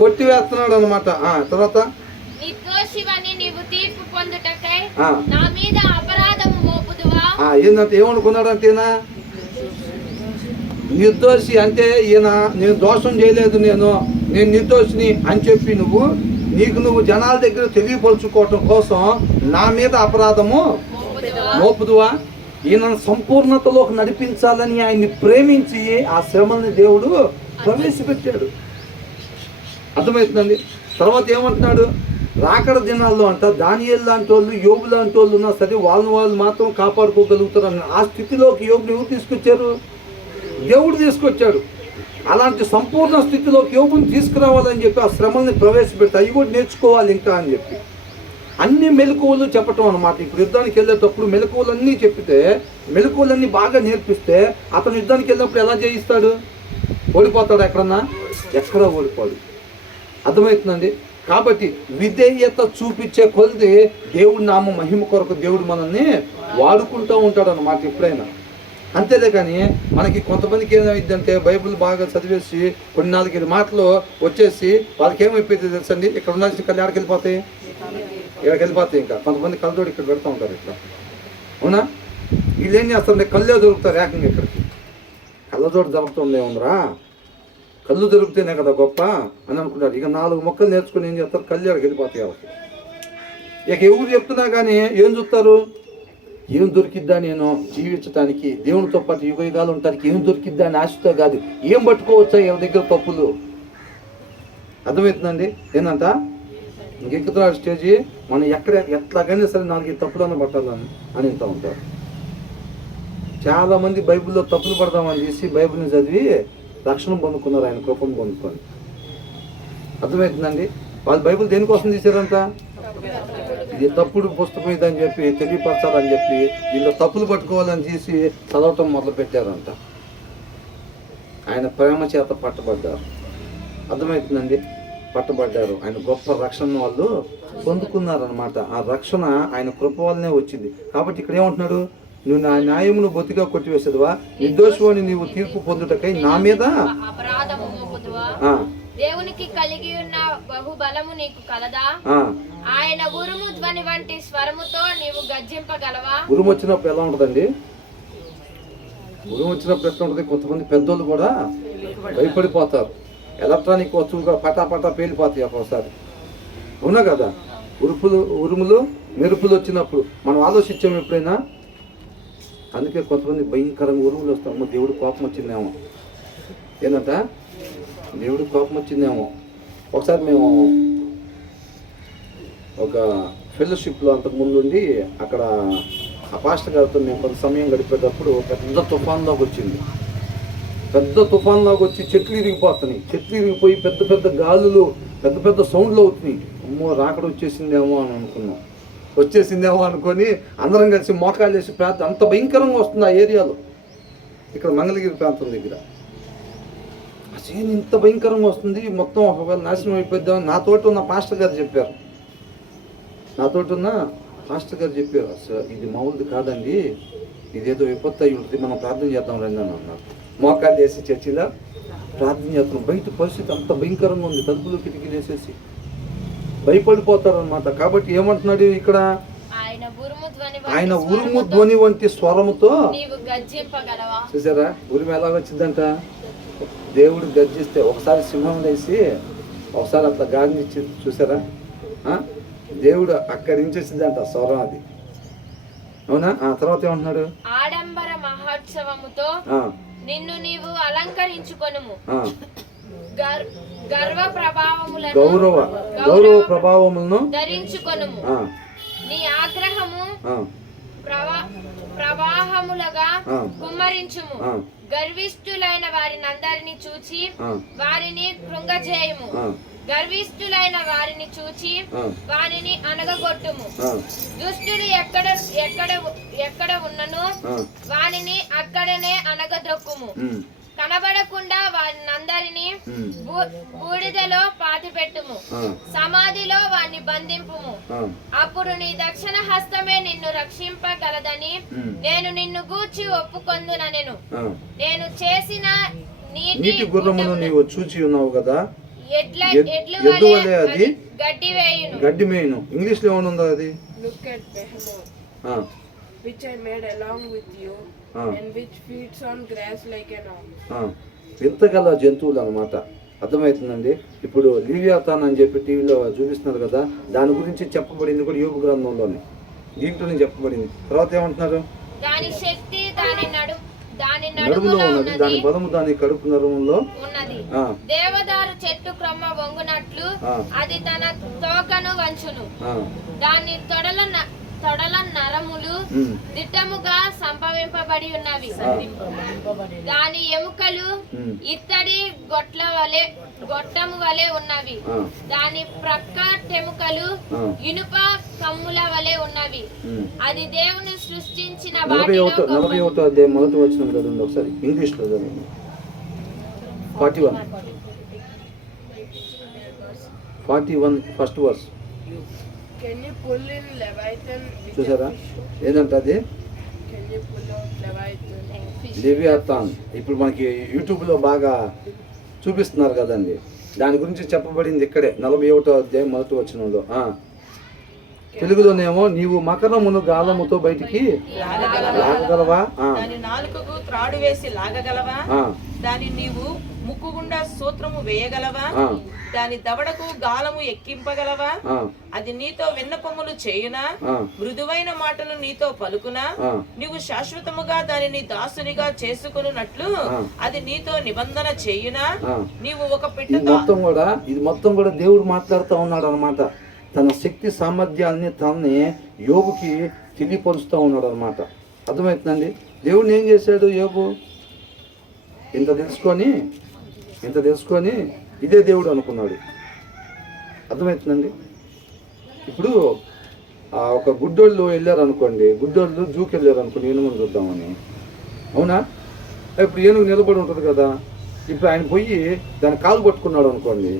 కొట్టివేస్తున్నాడు అనమాట. తర్వాత ఏంటంటే ఏమనుకున్నాడంటేనా? నిర్దోషి అంటే ఈయన, నేను దోషం చేయలేదు, నేను నిర్దోషిని అని చెప్పి నువ్వు జనాల దగ్గర తెలియపరుచుకోవటం కోసం నా మీద అపరాధము మోపుదువా? ఈయనను సంపూర్ణతలోకి నడిపించాలని ఆయన్ని ప్రేమించి ఆ శ్రమల్ని దేవుడు ప్రవేశపెట్టాడు. అర్థమవుతుందండి? తర్వాత ఏమంటున్నాడు? రాకడ దినాల్లో అంట దానియేలు లాంటి వాళ్ళు, యోబు లాంటి వాళ్ళు ఉన్నా సరే వాళ్ళు మాత్రం కాపాడుకోగలుగుతారు అన్న ఆ స్థితిలోకి యోబుని ఎవరు తీసుకొచ్చారు? దేవుడు తీసుకొచ్చాడు. అలాంటి సంపూర్ణ స్థితిలోకి యోబుని తీసుకురావాలని చెప్పి ఆ శ్రమల్ని ప్రవేశపెట్టి అవి కూడా నేర్చుకోవాలి ఇంకా అని చెప్పి అన్ని మెలకువలు చెప్పటం అన్నమాట. ఇప్పుడు యుద్ధానికి వెళ్ళేటప్పుడు మెలకువలన్నీ చెప్పితే, మెలకువలన్నీ బాగా నేర్పిస్తే అతను యుద్ధానికి వెళ్ళినప్పుడు ఎలా జయిస్తాడు? ఓడిపోతాడు ఎక్కడన్నా? ఎక్కడా ఓడిపోడు. అర్థమవుతుందండి? కాబట్టి విధేయత చూపించే కొద్ది దేవుడి నామ మహిమ కొరకు దేవుడు మనల్ని వాడుకుంటూ ఉంటాడు అన్నమాట ఎప్పుడైనా. అంతేలే కానీ మనకి కొంతమందికి ఏమైందంటే బైబిల్ బాగా చదివేసి కొన్ని 4-5 మాటలు వచ్చేసి వాళ్ళకి ఏమైపోయింది తెలుసండి, ఇక్కడ ఉండాల్సిన కళ్ళు ఎక్కడికి వెళ్ళిపోతాయి, ఇక్కడికి వెళ్ళిపోతాయి. ఇంకా కొంతమంది కళ్ళతోడు ఇక్కడ పెడతా ఉంటారు ఇట్లా. అవునా? వీళ్ళు ఏం చేస్తారంటే కళ్ళే దొరుకుతారు ఏకంగా. ఇక్కడికి కళ్ళతోడు దొరుకుతుంది ఏముందిరా, కళ్ళు దొరికితేనే కదా గొప్ప అని అనుకుంటారు. ఇక 4 మొక్కలు నేర్చుకుని ఏం చేస్తారు? కళ్ళు ఎక్కడికి వెళ్ళిపోతాయి వాళ్ళకి. ఇక ఎవరు చెప్తున్నా కానీ ఏం చూస్తారు? ఏం దొరికిద్దా నేను జీవించడానికి, దేవునితో పాటు యుగాలు ఉండటానికి ఏం దొరికిద్దా అని ఆశతో కాదు, ఏం పట్టుకోవచ్చా ఎవరి దగ్గర తప్పులు. అర్థమవుతుందండి? ఏంటంట ఇంకెక్కుతున్నాడు స్టేజీ, మనం ఎట్లాగైనా సరే 4 తప్పులను పట్టాలని అని ఇంత ఉంటారు. చాలామంది బైబిల్లో తప్పులు పడదామని చేసి బైబిల్ని చదివి రక్షణ పొందుకున్నారు, ఆయన కృపను పొందుకొని. అర్థమవుతుందండి? వాళ్ళు బైబిల్ దేనికోసం తీశారంట? ఇది తప్పుడు పుస్తకం ఇదని చెప్పి తెలియపరచాలని చెప్పి వీళ్ళు తప్పులు పట్టుకోవాలని చేసి చదవటం మొదలు పెట్టారంట. ఆయన ప్రేమ చేత పట్టబడ్డారు. అర్థమవుతుందండి? పట్టబడ్డారు. ఆయన గొప్ప రక్షణ వాళ్ళు పొందుకున్నారనమాట. ఆ రక్షణ ఆయన కృప వల్లనే వచ్చింది. కాబట్టి ఇక్కడ ఏమంటున్నాడు? నువ్వు నా న్యాయమును బొత్తిగా కొట్టివేసేదివా, నిర్దోషుని నీవు తీర్పు పొందుటకై నా మీద అపరాధము మోపుదువా? దేవునికి కలిగి ఉన్న బహుబలము నీకు కలదా? ఆయన ఉరుము ధ్వని వంటి స్వరముతో నీవు గర్జింపగలవా? ఉరుము వచ్చినప్పుడు ఎలా ఉంటుందండి? ఉరుము వచ్చినప్పుడు ఎట్లా ఉంటుంది? కొంతమంది పెద్దోళ్ళు కూడా భయపడిపోతారు. ఎలక్ట్రానిక్ వస్తువులుగా పటాపటా పేలిపోతాయి ఒక్కోసారి. అవునా కదా? ఉరుములు మెరుపులు వచ్చినప్పుడు మనం ఆలోచించాము ఎప్పుడైనా? అందుకే కొంతమంది భయంకరంగా ఉరుములు వస్తాము, దేవుడు కోపం వచ్చిందేమో. ఏంటంట? దేవుడు కోపం వచ్చిందేమో. ఒకసారి మేము ఒక ఫెలోషిప్లో అంతకుముందు ఉండి అక్కడ ఆ పాస్టర్ గారితో మేము కొంత సమయం గడిపేటప్పుడు పెద్ద తుఫాన్లోకి వచ్చింది. పెద్ద తుఫాన్లోకి వచ్చి చెట్లు ఇరిగిపోతున్నాయి. చెట్లు ఇరిగిపోయి పెద్ద పెద్ద గాలులు, పెద్ద పెద్ద సౌండ్లు అవుతున్నాయి. అమ్మో రాకడ వచ్చేసిందేమో అని అనుకున్నాం. వచ్చేసిందేమో అనుకొని అందరం కలిసి మోకాలు చేసి ప్రాంతం అంత భయంకరంగా వస్తుంది ఆ ఏరియాలో. ఇక్కడ మంగళగిరి ప్రాంతం దగ్గర అసలు ఇంత భయంకరంగా వస్తుంది, మొత్తం ఒకవేళ నాశనం అయిపోద్దామని నాతోటి ఉన్న పాస్టర్ గారు చెప్పారు. అసలు ఇది మామూలుది కాదండి, ఇదేదో విపత్తు అయి ఉంటుంది, మనం ప్రార్థన చేద్దాం రండి అని అన్నారు. మోకాలు చేసి చర్చిలో ప్రార్థన చేస్తున్నాం. బయట పరిస్థితి అంత భయంకరంగా ఉంది, తలుపులు కిటికీలు వేసేసి భయపడిపోతారనమాట. కాబట్టి ఏమంటున్నాడు ఇక్కడ? ఆయన ఉరుము ధ్వని వంటి స్వరముతో. చూసారా ఉరుము ఎలా వచ్చిందంట? దేవుడు గర్జిస్తే ఒకసారి సింహం వేసి ఒకసారి అట్లా గాలినిచ్చి చూసారా? దేవుడు అక్కడి నుంచి వచ్చిందంట స్వరం అది. అవునా? ఆ తర్వాత ఏమంటున్నాడు? ఆడంబర మహోత్సవముతో నిన్ను నీవు అలంకరించుకొనుము, గౌరవ ప్రభావములను ధరించుకొనుము, నీ ఆగ్రహము ప్రవాహములుగా కుమ్మరించుము, గర్విష్ఠులైన వారిని అందరిని చూచి వారిని కృంగజేయము, గర్విష్ఠులైన వారిని చూచి వారిని అనగగొట్టుము, దుష్టుడు ఎక్కడ ఉన్నను వారిని అక్కడనే అనగదొక్కుము, కనబడకుండా వారిని అందరినీ బూడిదలో పాతిపెట్టుము, సమాధిలో వారిని బంధింపుము. అప్పుడు నీ దక్షిణ హస్తమే నిన్ను రక్షింపగలదని నేను నిన్ను గూర్చి ఒప్పుకొందునెను. నేను చేసిన నీటి గుర్రమును నీవు చూచి ఉన్నావు కదా, ఎడ్లు వలె అది గడ్డి మేయును. ఇంగ్లీష్ లో ఏమనుందో అది? Look at Behemoth, which I made along with you, and which feeds on grass like an ox. వింతగల జంతువులు అన్నమాట. అర్థమవుతుందండి. ఇప్పుడు లీవియాతాన్ అని చెప్పి టీవీలో చూపిస్తున్నారు కదా, దాని గురించి చెప్పబడింది కూడా యోబు గ్రంథంలోనే, దీంట్లోనే చెప్పబడింది. తర్వాత ఏమంటున్నారు, దాని శక్తి దాని నడుములో ఉన్నది, దాని బలము దాని కడుపు నడుములో ఉన్నది. దేవదారు చెట్టు క్రమ వంగునట్లు అది తన తోకను వంచును. దాని తొడల నరములు దిట్టముగా సంభవింపబడి ఉన్నవి. దాని ఎముకలు ఇత్తడి గొట్టము వలె ఉన్నవి. దాని ప్రక్క టెముకలు ఇనుప కమ్ముల వలె ఉన్నవి. అది దేవుని సృష్టించిన 41వ అధ్యాయం మొదటి వచనం చదవండి ఒకసారి, ఇంగ్లీష్ లో చదవండి. 41 first verse. Can you pull in Leviathan? చూసారా ఏంటంటే అది Can you pull out Leviathan? లివియాతాన్. ఇప్పుడు మనకి యూట్యూబ్లో బాగా చూపిస్తున్నారు కదండి, దాని గురించి చెప్పబడింది ఇక్కడే 41వ అధ్యాయం మొదటి వచనంలో. తెలుగులోనేమో నీవు మకరమును గాలముతో బయటికి లాగగలవా, దాని నాలుకకు త్రాడు వేసి లాగగలవా, దాని నీవు ముక్కు గుండా సూత్రము వేయగలవా, దాని దవడకు గాలము ఎక్కింపగలవా, అది నీతో విన్నపములు చేయునా, మృదువైన మాటలు నీతో పలుకునా, నీవు శాశ్వతముగా దానిని దాసునిగా చేసుకున్నట్లు అది నీతో నిబంధన చేయునా, నీవు ఒక ఇది మొత్తం కూడా దేవుడు మాట్లాడుతూ ఉన్నాడు అనమాట. తన శక్తి సామర్థ్యాన్ని తనని యోబుకి తెలియపరుస్తూ ఉన్నాడు అనమాట. అర్థమవుతుందండి. దేవుడిని ఏం చేశాడు యోబు, ఇంత తెలుసుకొని ఇదే దేవుడు అనుకున్నాడు. అర్థమవుతుందండి. ఇప్పుడు ఒక గుడ్డోళ్ళు వెళ్ళారు అనుకోండి, గుడ్డోళ్ళు జూకి వెళ్ళారు అనుకోండి ఏనుగుని చూద్దామని, అవునా? ఇప్పుడు ఏనుగు నిలబడి ఉంటుంది కదా, ఇప్పుడు ఆయన పోయి దాని కాలు పట్టుకున్నాడు అనుకోండి,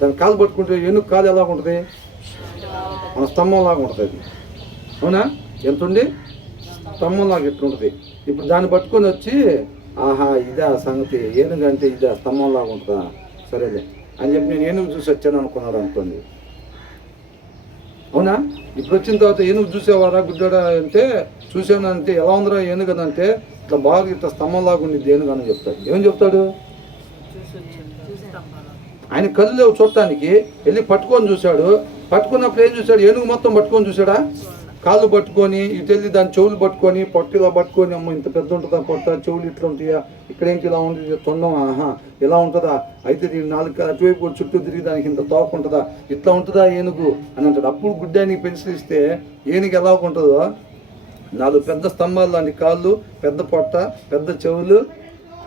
దాని కాలు పట్టుకుంటే ఏనుగు కాలు ఎలా ఉంటుంది, మన స్తంభంలాగా ఉంటుంది, అవునా? ఎంత ఉండి స్తంభంలాగా ఎట్లుంటుంది. ఇప్పుడు దాన్ని పట్టుకొని వచ్చి ఆహా ఇదా సంగతి, ఏనుగు అంటే ఇదా స్తంభంలాగా ఉంటుందా, సరేలే అని చెప్పి నేను ఏనుగు చూసి వచ్చాను అనుకున్నాడు అనుకోండి, అవునా? ఇప్పుడు వచ్చిన తర్వాత ఏనుగు చూసేవారా గుడ్డడా అంటే చూసానంటే ఎలా ఉందిరా ఏనుగు అని అంటే ఇట్లా బాగా ఇట్లా స్తంభంలాగా ఉండిద్ది ఏనుగు అని చెప్తాడు. ఏం చెప్తాడు, ఆయన కళ్ళు లేవు చూడటానికి, వెళ్ళి పట్టుకొని చూశాడు. పట్టుకున్నప్పుడు ఏం చూశాడు, ఏనుగు మొత్తం పట్టుకొని చూశాడా, కాళ్ళు పట్టుకొని ఇటు వెళ్ళి దాని చెవులు పట్టుకొని పొట్టిలా పట్టుకొని, అమ్మ ఇంత పెద్ద ఉంటుందా పొట్ట, చెవులు ఇట్లా ఉంటాయా, ఇక్కడేంటి ఇలా ఉంటుంది తొండం, ఆహా ఇలా ఉంటుందా, అయితే దీని నాలుగు అటువైపు కూడా చుట్టూ తిరిగి దానికి ఇంత తోక ఉంటుందా, ఇట్లా ఉంటుందా ఏనుగు అని అంటాడు. అప్పుడు గుడ్డానికి పెన్సిల్ ఇస్తే ఏనుగు ఎలా ఉంటుందో, 4 పెద్ద స్తంభాలు లాంటి కాళ్ళు, పెద్ద పొట్ట, పెద్ద చెవులు,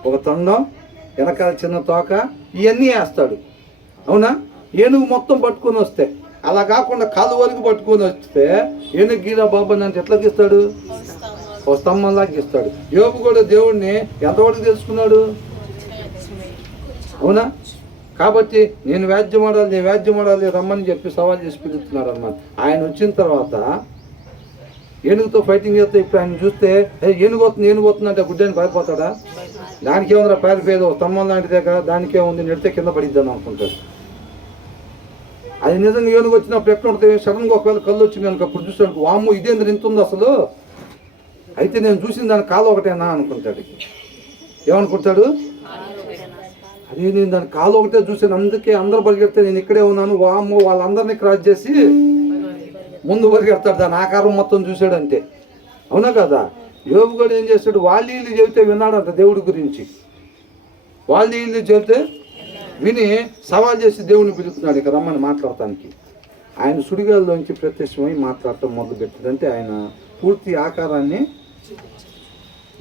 ఒక తొండం, వెనకాల చిన్న తోక, ఇవన్నీ వేస్తాడు, అవునా? ఏనుగు మొత్తం పట్టుకొని వస్తే, అలా కాకుండా కాలు వరకు పట్టుకొని వస్తే ఏనుగు గీరా బాబా అంటే ఎట్లా గీస్తాడు, ఒక స్తంభంలా గీస్తాడు. యోబు కూడా దేవుడిని ఎంతవరకు తెలుసుకున్నాడు, అవునా? కాబట్టి నేను వ్యాజ్యమాడాలి రమ్మని చెప్పి సవాల్ చేసి పిలుస్తున్నాడు అన్నమాట. ఆయన వచ్చిన తర్వాత ఏనుగుతో ఫైటింగ్ చేస్తే ఇప్పుడు ఆయన చూస్తే ఏనుగు వస్తుంది అంటే గుడ్డని పారిపోతాడా, దానికి ఏముందిరా పారిపోయేది, ఒక స్తంభం లాంటిదే కదా, దానికే ఉంది, నెడితే కింద పడిద్దని అనుకుంటాడు. అది నిజంగా ఏనుగు వచ్చినప్పుడు ఎట్లా ఉంటుంది, సడన్గా ఒకవేళ కళ్ళు వచ్చింది కనుక అప్పుడు చూసాడు, వామ్ము ఇదేంద్ర ఇంత ఉంది అసలు, అయితే నేను చూసిన దాని కాలు ఒకటేనా అనుకుంటాడు. ఏమనుకుంటాడు, అదే నేను దాని కాలు ఒకటే చూసాను, అందుకే అందరూ పరిగెడితే నేను ఇక్కడే ఉన్నాను, వామ్ము వాళ్ళందరినీ క్రాస్ చేసి ముందు పరిగెడతాడు, దాని ఆకారం మొత్తం చూశాడంటే, అవునా కదా? యోబు కూడా ఏం చేస్తాడు, వాళ్ళు చెబితే విన్నాడంట దేవుడి గురించి, వాళ్ళు చెబితే విని సవాల్ చేసి దేవుని పిలుస్తున్నాడు ఇక్కడ రమ్మని మాట్లాడటానికి. ఆయన సుడిగాల్లోంచి ప్రత్యక్షమై మాట్లాడటం మొదలుపెట్టిందంటే ఆయన పూర్తి ఆకారాన్ని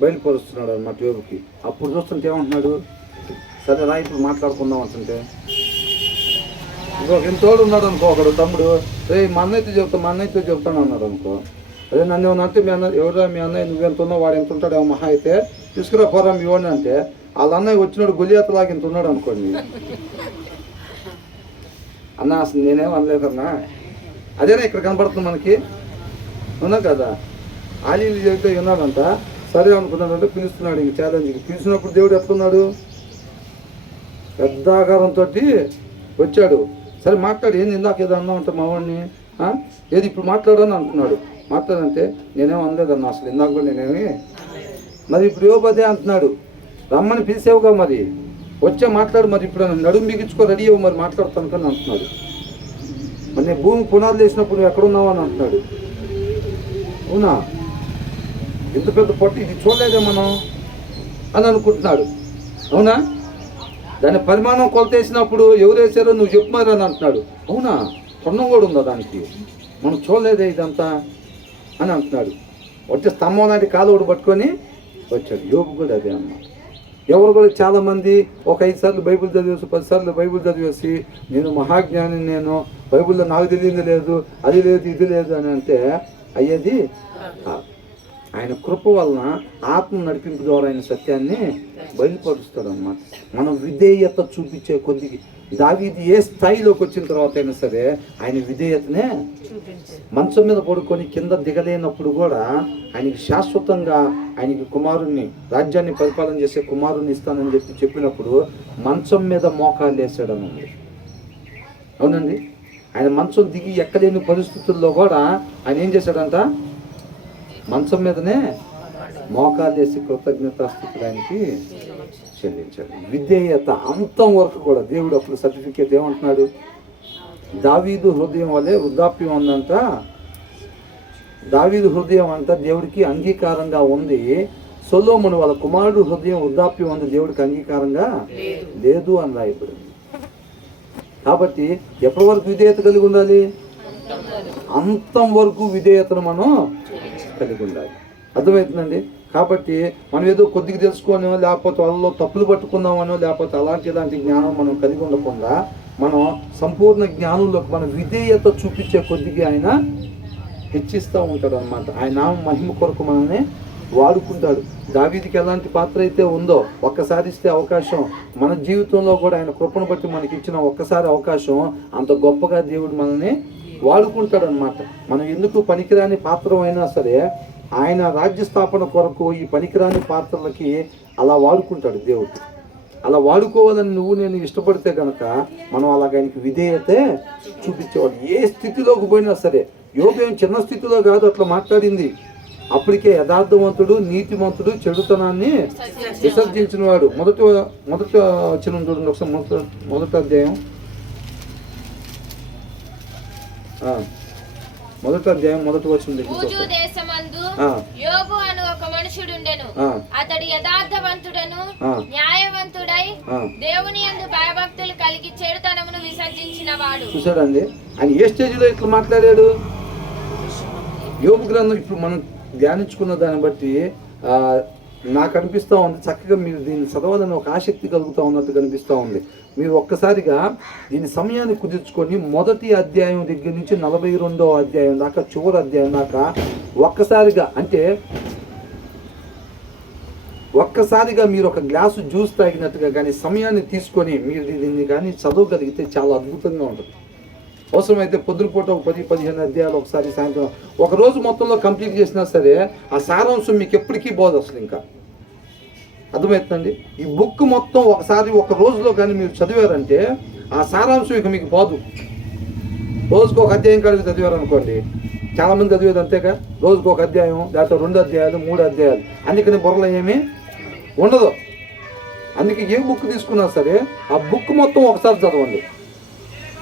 బయలుపరుస్తున్నాడు అన్నమాట యోబుకి. అప్పుడు చూస్తుంటే ఏమంటున్నాడు, సరే రా ఇప్పుడు మాట్లాడుకుందాం అంటుంటే, ఇంకొక ఎంతోడు ఉన్నాడు అనుకో, ఒకడు తమ్ముడు, మా అన్నయ్యతో చెప్తాను అన్నాడు అనుకో, అదే నన్ను ఏమన్నా అంటే మీ అన్నయ్య ఎవరా మీ అన్నయ్య నువ్వెంత ఉన్నావు, వాడు ఎంత ఉంటాడు మహా అయితే తీసుకురా పోరా మీ వాడిని అంటే, వాళ్ళ అన్నయ్య వచ్చినాడు గొలియాతలాగా ఇంత ఉన్నాడు అనుకోండి, అన్న అసలు నేనేం అనలేదన్నా, అదేనా ఇక్కడ కనపడుతుంది మనకి, అవునా కదా? ఆలీలు చెబితే విన్నాడంట, సరే అనుకున్నాడంటే పిలుస్తున్నాడు, ఇంక ఛాలెంజ్కి పిలిచినప్పుడు దేవుడు ఎట్లున్నాడు, పెద్ద ఆకారంతో వచ్చాడు. సరే మాట్లాడు, ఏంది ఇందాక ఏదో అన్నా అంటే మా వాడిని, ఏది ఇప్పుడు మాట్లాడని అంటున్నాడు. మాట్లాడంటే నేనేం అనలేదన్నా అసలు ఇందాక కూడా నేనేమి, మరి ఇప్పుడు యోబు అదే అంటున్నాడు, రమ్మని పిలిచేవుగా మరి వచ్చే మాట్లాడు, మరి ఇప్పుడు నడుము బిగించుకో రెడీ అవ్వు, మరి మాట్లాడతాను కానీ అంటున్నాడు. మరి నేను భూమి పునాదులు వేసినప్పుడు నువ్వు ఎక్కడున్నావు అని అంటున్నాడు. అవునా, ఇంత పెద్ద పొట్టు ఇది చూడలేదే మనం అని అనుకుంటున్నాడు. అవునా, దాని పరిమాణం కొలత వేసినప్పుడు ఎవరు వేసారో నువ్వు చెప్పు మరి అని అంటున్నాడు. అవునా, కొన్నం కూడా ఉందా దానికి, మనం చూడలేదే ఇదంతా అని అంటున్నాడు. వచ్చే స్తంభం లాంటి కాలువడు పట్టుకొని వచ్చాడు. యోబు కూడా అదే అన్నమాట. ఎవరు కూడా చాలామంది ఒక 5 సార్లు బైబిల్ చదివేసి 10 సార్లు బైబిల్ చదివేసి నేను మహాజ్ఞాని, నేను బైబిల్లో నాకు తెలియదు లేదు, అది లేదు, ఇది లేదు అని అంటే అయ్యేది కాదు. ఆయన కృప వలన ఆత్మ నడిపింపు ద్వారా ఆయన సత్యాన్ని బయలుపరుస్తాడు అన్నమాట. మనం విధేయత చూపించే కొద్దికి దావీదు ఏ స్థాయిలోకి వచ్చిన తర్వాత అయినా సరే ఆయన విధేయతనే మంచం మీద పడుకొని కింద దిగలేనప్పుడు కూడా ఆయనకి శాశ్వతంగా ఆయనకి కుమారుణ్ణి, రాజ్యాన్ని పరిపాలన చేసే కుమారుణ్ణి ఇస్తానని చెప్పినప్పుడు మంచం మీద మోకాలు వేసాడనండి. అవునండి, ఆయన మంచం దిగి ఎక్కలేని పరిస్థితుల్లో కూడా ఆయన ఏం చేశాడంట, మంచం మీదనే మోకాలు వేసి కృతజ్ఞతాస్తుతులు ఆయనకి చెల్లించాడు. విధేయత అంతం వరకు కూడా దేవుడు అప్పుడు సర్టిఫికేట్ ఏమంటున్నాడు, దావీదు హృదయం వల్లే వృద్ధాప్యం ఉందంట, దావీదు హృదయం అంతా దేవుడికి అంగీకారంగా ఉంది, సొలొమోను వాళ్ళ కుమారుడు హృదయం వృద్ధాప్యం ఉంది, దేవుడికి అంగీకారంగా లేదు అని రాయబడింది. కాబట్టి ఎప్పటి వరకు విధేయత కలిగి ఉండాలి, అంతం వరకు విధేయతను మనం కలిగి ఉండాలి. అర్థమవుతుందండి. కాబట్టి మనం ఏదో కొద్దిగా తెలుసుకోనో, లేకపోతే వాళ్ళలో తప్పులు పట్టుకుందామనో, లేకపోతే ఇలాంటి జ్ఞానం మనం కలిగి ఉండకుండా మనం సంపూర్ణ జ్ఞానంలోకి మన విధేయత చూపించే కొద్దిగా ఆయన హెచ్చిస్తూ ఉంటాడు అన్నమాట. ఆయన నామ మహిమ కొరకు మనల్ని వాడుకుంటాడు. దావీదుకి ఎలాంటి పాత్ర అయితే ఉందో ఒక్కసారి ఇస్తే అవకాశం, మన జీవితంలో కూడా ఆయన కృపను బట్టి మనకి ఇచ్చిన ఒక్కసారి అవకాశం అంత గొప్పగా దేవుడు మనల్ని వాడుకుంటాడు అన్నమాట. మనం ఎందుకు పనికిరాని పాత్ర అయినా సరే ఆయన రాజ్య స్థాపన కొరకు ఈ పనికిరాని పాత్రలకి అలా వాడుకుంటాడు దేవుడు. అలా వాడుకోవాలని నువ్వు నేను ఇష్టపడితే కనుక మనం అలాగ ఆయనకి విధేయతే చూపించేవాడు. ఏ స్థితిలోకి పోయినా సరే, యోబు ఏం చిన్న స్థితిలో కాదు అట్లా మాట్లాడింది. అప్పటికే యథార్థవంతుడు, నీతిమంతుడు, చెడుతనాన్ని విసర్జించిన వాడు. మొదట వచ్చిన చూడండి ఒకసారి, మొదటి అధ్యాయం, మొదటి వచనం. ఊజు దేశమందు యోబు అను ఒక మనుషుడుండెను. అతడు యథార్థవంతుడను న్యాయవంతుడై దేవుని యందు భయభక్తులు కలిగి చెడుతనమును విసర్జించిన వాడు. చూసాడండి ఆయన ఏ స్టేజ్లో ఇట్లా మాట్లాడాడు. యోబు గ్రంథం ఇప్పుడు మనం ధ్యానించుకున్న దాన్ని బట్టి నాకు అనిపిస్తూ ఉంది, చక్కగా మీరు దీన్ని చదవాలని ఒక ఆసక్తి కలుగుతూ ఉన్నట్టు కనిపిస్తూ ఉంది. మీరు ఒక్కసారిగా దీని సమయాన్ని కుదుర్చుకొని మొదటి అధ్యాయం దగ్గర నుంచి 42వ అధ్యాయం దాకా, చివరి అధ్యాయం దాకా ఒక్కసారిగా మీరు ఒక గ్లాసు జ్యూస్ తాగినట్టుగా కానీ సమయాన్ని తీసుకొని మీరు దీన్ని కానీ చదవగలిగితే చాలా అద్భుతంగా ఉంటుంది. అవసరమైతే పొద్దునపూట ఒక 10-15 అధ్యాయాలు ఒకసారి, సాయంత్రం ఒక రోజు మొత్తంలో కంప్లీట్ చేసినా సరే ఆ సారాంశం మీకు ఎప్పటికీ పోదు అసలు. ఇంకా అర్థమవుతుందండి. ఈ బుక్ మొత్తం ఒకసారి ఒక రోజులో కానీ మీరు చదివారంటే ఆ సారాంశం ఇక మీకు పోదు. రోజుకు ఒక అధ్యాయం కలిగి చదివారనుకోండి, చాలామంది చదివేది అంతేగా, రోజుకు ఒక అధ్యాయం, లేకపోతే 2 అధ్యాయాలు 3 అధ్యాయాలు, అందుకని బుర్రలో ఏమీ ఉండదు. అందుకే ఏ బుక్ తీసుకున్నా సరే ఆ బుక్ మొత్తం ఒకసారి చదవండి.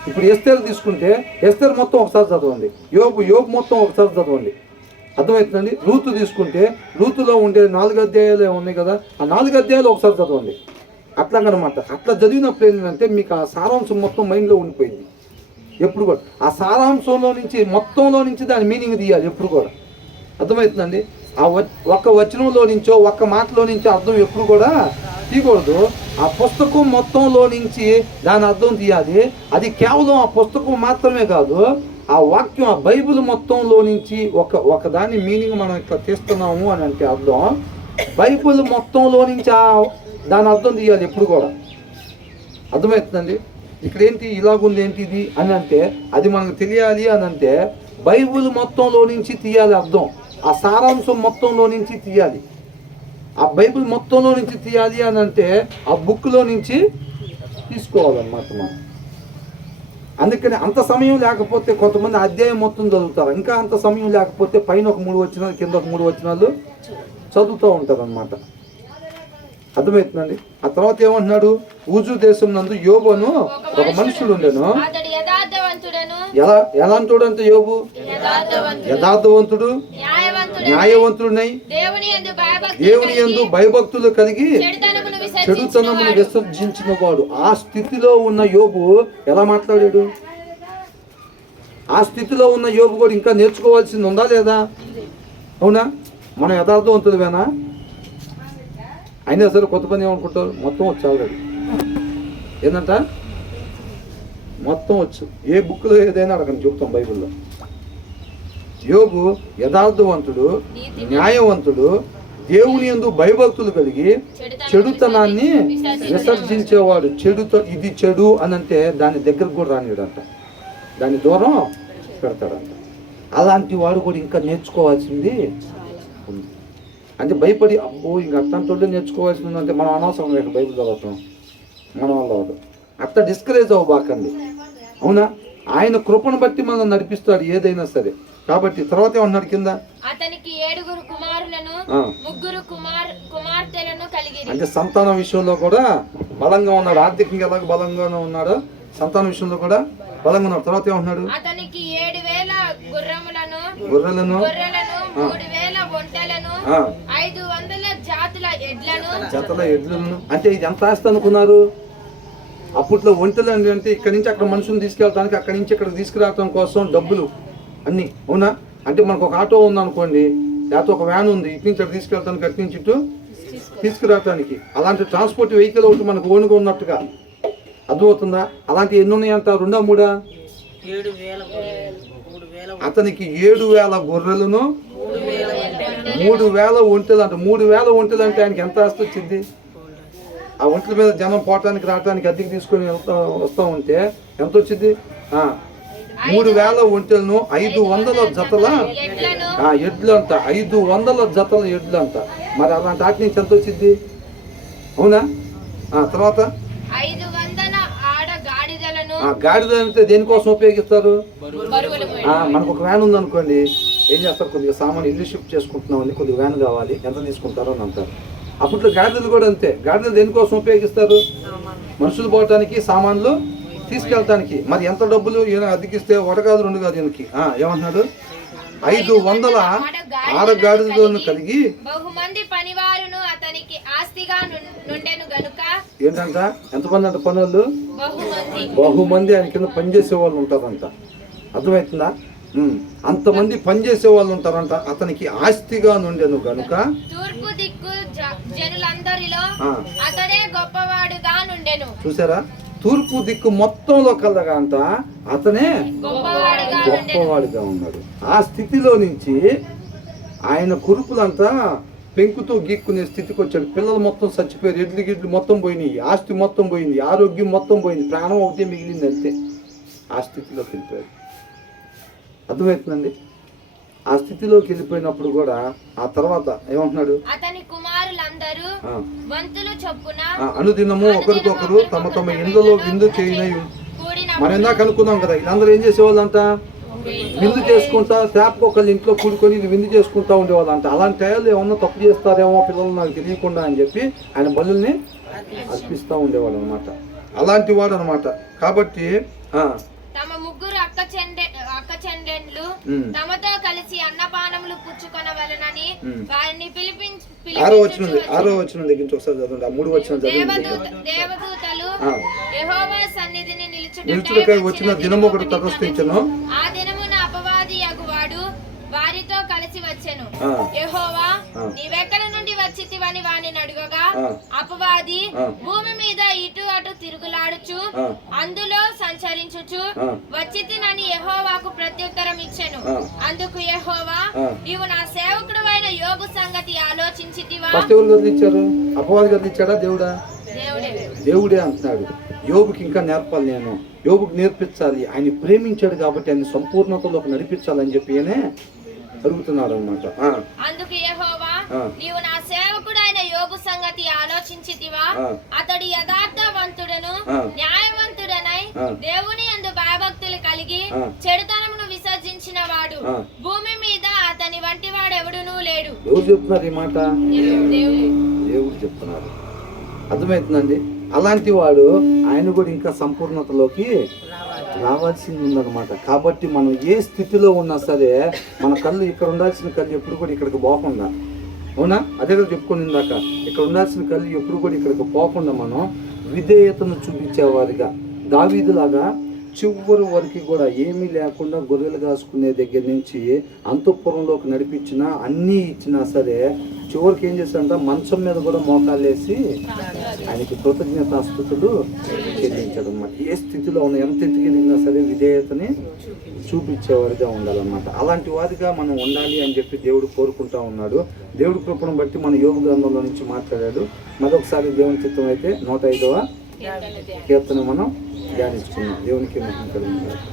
ఇప్పుడు ఎస్తేర్ తీసుకుంటే ఎస్తేర్ మొత్తం ఒకసారి చదవండి, యోబు మొత్తం ఒకసారి చదవండి. అర్థమవుతుందండి. రూతు తీసుకుంటే రూతులో ఉండే 4 అధ్యాయాలు ఉన్నాయి కదా, ఆ 4 అధ్యాయాలు ఒకసారి చదవండి. అట్లాగనమాట. అట్లా చదివినప్పుడు ఏంటంటే మీకు ఆ సారాంశం మొత్తం మైండ్లో ఉండిపోయింది. ఎప్పుడు కూడా ఆ సారాంశంలో నుంచి మొత్తంలో నుంచి దాని మీనింగ్ తీయాలి ఎప్పుడు కూడా. అర్థమవుతుందండి. ఆ ఒక్క వచనంలో నుంచో ఒక్క మాటలో నుంచో అర్థం ఎప్పుడు కూడా తీయకూడదు. ఆ పుస్తకం మొత్తంలో నుంచి దాని అర్థం తీయాలి. అది కేవలం ఆ పుస్తకం మాత్రమే కాదు, ఆ వాక్యం, ఆ బైబిల్ మొత్తంలో నుంచి ఒక దాని మీనింగ్ మనం ఇట్లా తీస్తున్నాము అని అంటే అర్థం బైబిల్ మొత్తంలో నుంచి దాని అర్థం తీయాలి ఎప్పుడు కూడా. అర్థమవుతుందండి. ఇక్కడ ఏంటి ఇలాగుంది ఏంటి ఇది అని అంటే అది మనకు తెలియాలి అని అంటే బైబిల్ మొత్తంలో నుంచి తీయాలి అర్థం. ఆ సారాంశం మొత్తంలో నుంచి తీయాలి, ఆ బైబిల్ మొత్తంలో నుంచి తీయాలి అని అంటే ఆ బుక్లో నుంచి తీసుకోవాలన్నమాట మనం. అందుకని అంత సమయం లేకపోతే కొంతమంది అధ్యాయం మొత్తం చదువుతారు, ఇంకా అంత సమయం లేకపోతే పైన ఒక 3 వచనాలు కింద ఒక 3 వచనాలు చదువుతూ ఉంటారు అన్నమాట. అర్థమవుతుందండి. ఆ తర్వాత ఏమంటున్నాడు, ఊజు దేశం నందు యోబు అను ఒక మనుషుడు ఉండెను. అతడు యథార్థవంతుడను, ఎలాంటోడు అంటే యోబు యథార్థవంతుడు, న్యాయవంతుడునై దేవుని యందు భయభక్తులు కలిగి చెడుతనమును విసర్జించిన వాడు. ఆ స్థితిలో ఉన్న యోబు ఎలా మాట్లాడాడు? ఆ స్థితిలో ఉన్న యోబు కూడా ఇంకా నేర్చుకోవాల్సింది ఉందా లేదా? అవునా? మనం యథార్థవంతులమేనా? అయినా సరే కొత్త పని ఏమనుకుంటారు, మొత్తం వచ్చు ఆల్రెడీ. ఏంటంట మొత్తం వచ్చు. ఏ బుక్లో ఏదైనా అడగండి, చెప్తాం బైబిల్లో. యోబు యథార్థవంతుడు, న్యాయవంతుడు, దేవుని యందు భయభక్తులు కలిగి చెడుతనాన్ని విసర్జించేవాడు. ఇది చెడు అని అంటే దాని దగ్గరకు కూడా రానియడంట, దాని దూరం పెడతాడంట. అలాంటి వాడు కూడా ఇంకా నేర్చుకోవాల్సింది ఉంది. అంటే భయపడి అబ్బో ఇంక అట్లాంటి నేర్చుకోవాల్సింది అంటే మనం అనవసరం లేక బైబిల్ చదవటం మన వల్ల అవ్వదు. అట్లా డిస్కరేజ్ అవ్వబాకండి. అవునా? ఆయన కృపను బట్టి మనం నడిపిస్తాడు ఏదైనా సరే. కాబట్టి తర్వాత ఏమన్నాడు కింద, అతనికి 7 కుమారులను 3 కుమార్తెలను కలిగి. అంటే సంతానం విషయంలో కూడా బలంగా ఉన్నాడు. ఆర్థికంగా ఎలాగ బలంగానే ఉన్నాడో సంతాన విషయంలో కూడా బలంగా ఉన్నాడు. తర్వాత ఏమంటున్నాడు, అతనికి 7,000 గొర్రెలను 3,000 ఒంటెలను 500 జాతుల ఎడ్లను. అంటే ఇది ఎంత ఆస్తి అనుకున్నారు? అప్పట్లో ఒంటెలు అంటే ఇక్కడి నుంచి అక్కడ మనుషులు తీసుకెళ్ళడానికి, అక్కడి నుంచి ఇక్కడ తీసుకురావడం కోసం డబ్బులు అన్ని. అవునా? అంటే మనకు ఒక ఆటో ఉందనుకోండి, లేకపోతే ఒక వ్యాన్ ఉంది, ఇటు నుంచి అక్కడ తీసుకెళ్తానికి, అటు నుంచి ఇటు తీసుకురావడానికి. అలాంటి ట్రాన్స్పోర్ట్ వెహికల్ ఒకటి మనకు ఓనుగా ఉన్నట్టుగా. అర్థమవుతుందా? అలాంటి ఎన్ని ఉన్నాయంట? 2 3? అతనికి 7,000 గొర్రెలను 3,000 ఒంటెలు అంట. 3,000 ఒంటెలు అంటే ఆయనకి ఎంత ఆస్తి వచ్చింది? ఆ ఒంటెల మీద జనం పోవటానికి రావటానికి అద్దెకి తీసుకొని వస్తూ ఉంటే ఎంత వచ్చింది? 3,000 ఒంటెలను 500 జతల ఎడ్లు అంట. 500 జతల ఎడ్లు అంట. మరి అలాంటి వాటి నుంచి ఎంత వచ్చింది? అవునా? తర్వాత 500 గాడిద అంటే దేనికోసం ఉపయోగిస్తారు? మనకు ఒక వ్యాన్ ఉందనుకోండి, ఏం చేస్తారు, కొద్దిగా సామాన్ ఇల్లు షిఫ్ట్ చేసుకుంటున్నామని కొద్దిగా వ్యాన్ కావాలి, ఎంత తీసుకుంటారో అని అంటారు. అప్పట్లో గాడిదలు కూడా అంతే. గాడిదలు దేనికోసం ఉపయోగిస్తారు? మనుషులు పోవటానికి, సామాన్లు తీసుకెళ్ళటానికి. మరి ఎంత డబ్బులు ఈయన అద్దెకిస్తే? 1 కాదు 2 కాదు ఈయనకి. ఏమంటున్నాడు, 500 ఆడగాడిదలను కలిగి బహుమంది పనివారును అతనికి ఆస్తిగా నుండెను గనుక. ఏంటంట? ఎంతమంది అంట పనులు? బహుమంది ఆయన కింద పనిచేసే వాళ్ళు ఉంటారంట. అర్థమవుతుందా? అంతమంది పనిచేసే వాళ్ళు ఉంటారంట. అతనికి ఆస్తిగా నుండెను గనుక తూర్పు దిక్కు జనులందరిలో అతడే గొప్పవాడుగా నుండెను. చూసారా? తూర్పు దిక్కు మొత్తంలో కలగా అంట అతనే గొప్పవాడిగా ఉన్నాడు. ఆ స్థితిలో నుంచి ఆయన కురుపులంతా పెంకుతో గీక్కునే స్థితికి వచ్చాడు. పిల్లలు మొత్తం చచ్చిపోయారు, ఎడ్లు గిడ్లు మొత్తం పోయినాయి, ఆస్తి మొత్తం పోయింది, ఆరోగ్యం మొత్తం పోయింది, ప్రాణం ఒకటే మిగిలింది అంతే. ఆ స్థితిలోకి వెళ్ళిపోయాడు. అర్థమవుతుందండి? ఆ స్థితిలోకి వెళ్ళిపోయినప్పుడు కూడా ఆ తర్వాత ఏమంటున్నాడు, అతని కుమారులందరూ వంతులు చొప్పున అనుదినము ఒకరికొకరు తమ తమ ఇండ్లలో విందు చేయనై. మనం ఇందాక అనుకున్నాం కదా, వీళ్ళందరూ ఏం చేసేవాళ్ళంట, విందు చేసుకుంటా తేపకు ఒకళ్ళు ఇంట్లో కూడుకొని విందు చేసుకుంటా ఉండేవాళ్ళంట. అలాంటి టైంలో ఏమన్నా తప్పు చేస్తారేమో పిల్లలు నాకు తెలియకుండా అని చెప్పి ఆయన బలుల్ని అర్పిస్తూ ఉండేవాళ్ళు అనమాట. అలాంటి వాడు అనమాట. కాబట్టి తమ 3 అక్క చెండెండ్లు తమతో కలిసి అన్నపానములు పుచ్చుకొనవలెనని వారిని పిలిపించి 6వ వచనం దగ్గర నుంచి ఒకసారి చదవండి. ఆ 3వ వచనం దేవదూతలు యెహోవా సన్నిధిని నిలుచుటకై వచ్చిన దినము ఒకటి తటస్థించెను. ఆ దినమున అపవాది యగువాడు వారితో కలిసి వచ్చెను. యెహోవా నీవెక్కడ నుండి వచ్చితివని వానిని అడుగగా అపవాది భూమి మీద ఇటు అటు తిరుగులాడుచు అందులో సంచరించుచు వచ్చితినని యెహోవాకు ప్రత్యుత్తరం ఇచ్చెను. అందుకు యెహోవా నీవు నా సేవకుడు అయిన యోబు సంగతి ఆలోచించితివా? అపవాది గదిలిచ్చాడా? దేవుడే అంటున్నాడు. యోబుకి ఇంకా నేర్పాలి, నేను యోబుకి నేర్పించాలి. ఆయన ప్రేమించాడు కాబట్టి ఆయన సంపూర్ణతలోకి నడిపించాలని చెప్పి అడుగుతున్నాడు అనమాట. అందుకు యెహోవా నీవు నా సేవకుడు అయిన యోబు సంగతి ఆలోచించితివా? అతడు యథార్థవంతుడను న్యాయవంతుడనై దేవుని యందు భయభక్తులు కలిగి చెడుతనమును విసర్జించిన వాడు. భూమి మీద అతని వంటి వాడు ఎవడునూ లేడు. ఎవరు చెప్తున్నారు ఈ మాట? దేవుడు చెప్తున్నారు. అర్థమవుతుందండి. అలాంటి వాడు ఆయన కూడా ఇంకా సంపూర్ణతలోకి రావాల్సింది ఉందన్నమాట. కాబట్టి మనం ఏ స్థితిలో ఉన్నా సరే మన కళ్ళు ఇక్కడ ఉండాల్సిన కళ్ళు ఎప్పుడు కూడా ఇక్కడికి పోకుండా, అవునా? అదే కదా చెప్పుకొని ఇందాక, ఇక్కడ ఉండాల్సిన కళ్ళు ఎప్పుడు కూడా ఇక్కడికి పోకుండా మనం విధేయతను చూపించేవారిగా, దావీదులాగా చివరి వరకు కూడా ఏమీ లేకుండా గొర్రెలు కాసుకునే దగ్గర నుంచి అంతఃపురంలోకి నడిపించినా అన్నీ ఇచ్చినా సరే చివరికి ఏం చేశాడంట, మంచం మీద కూడా మోకాలు వేసి ఆయనకి కృతజ్ఞతాస్తుతులు చెల్లించాడు అనమాట. ఏ స్థితిలో ఉన్నా, ఎంత ఎత్తుకెళ్ళినా సరే విధేయతని చూపించేవారిగా ఉండాలన్నమాట. అలాంటి వారిగా మనం ఉండాలి అని చెప్పి దేవుడు కోరుకుంటా ఉన్నాడు. దేవుడి కృపను బట్టి మన యోగ గ్రంథంలో నుంచి మాట్లాడాడు. మరొకసారి దేవుని చిత్తం అయితే 105వ కీర్తన మనం ధ్యానించుకున్నాం. దేవునికి మహిమ కలుగును గాక.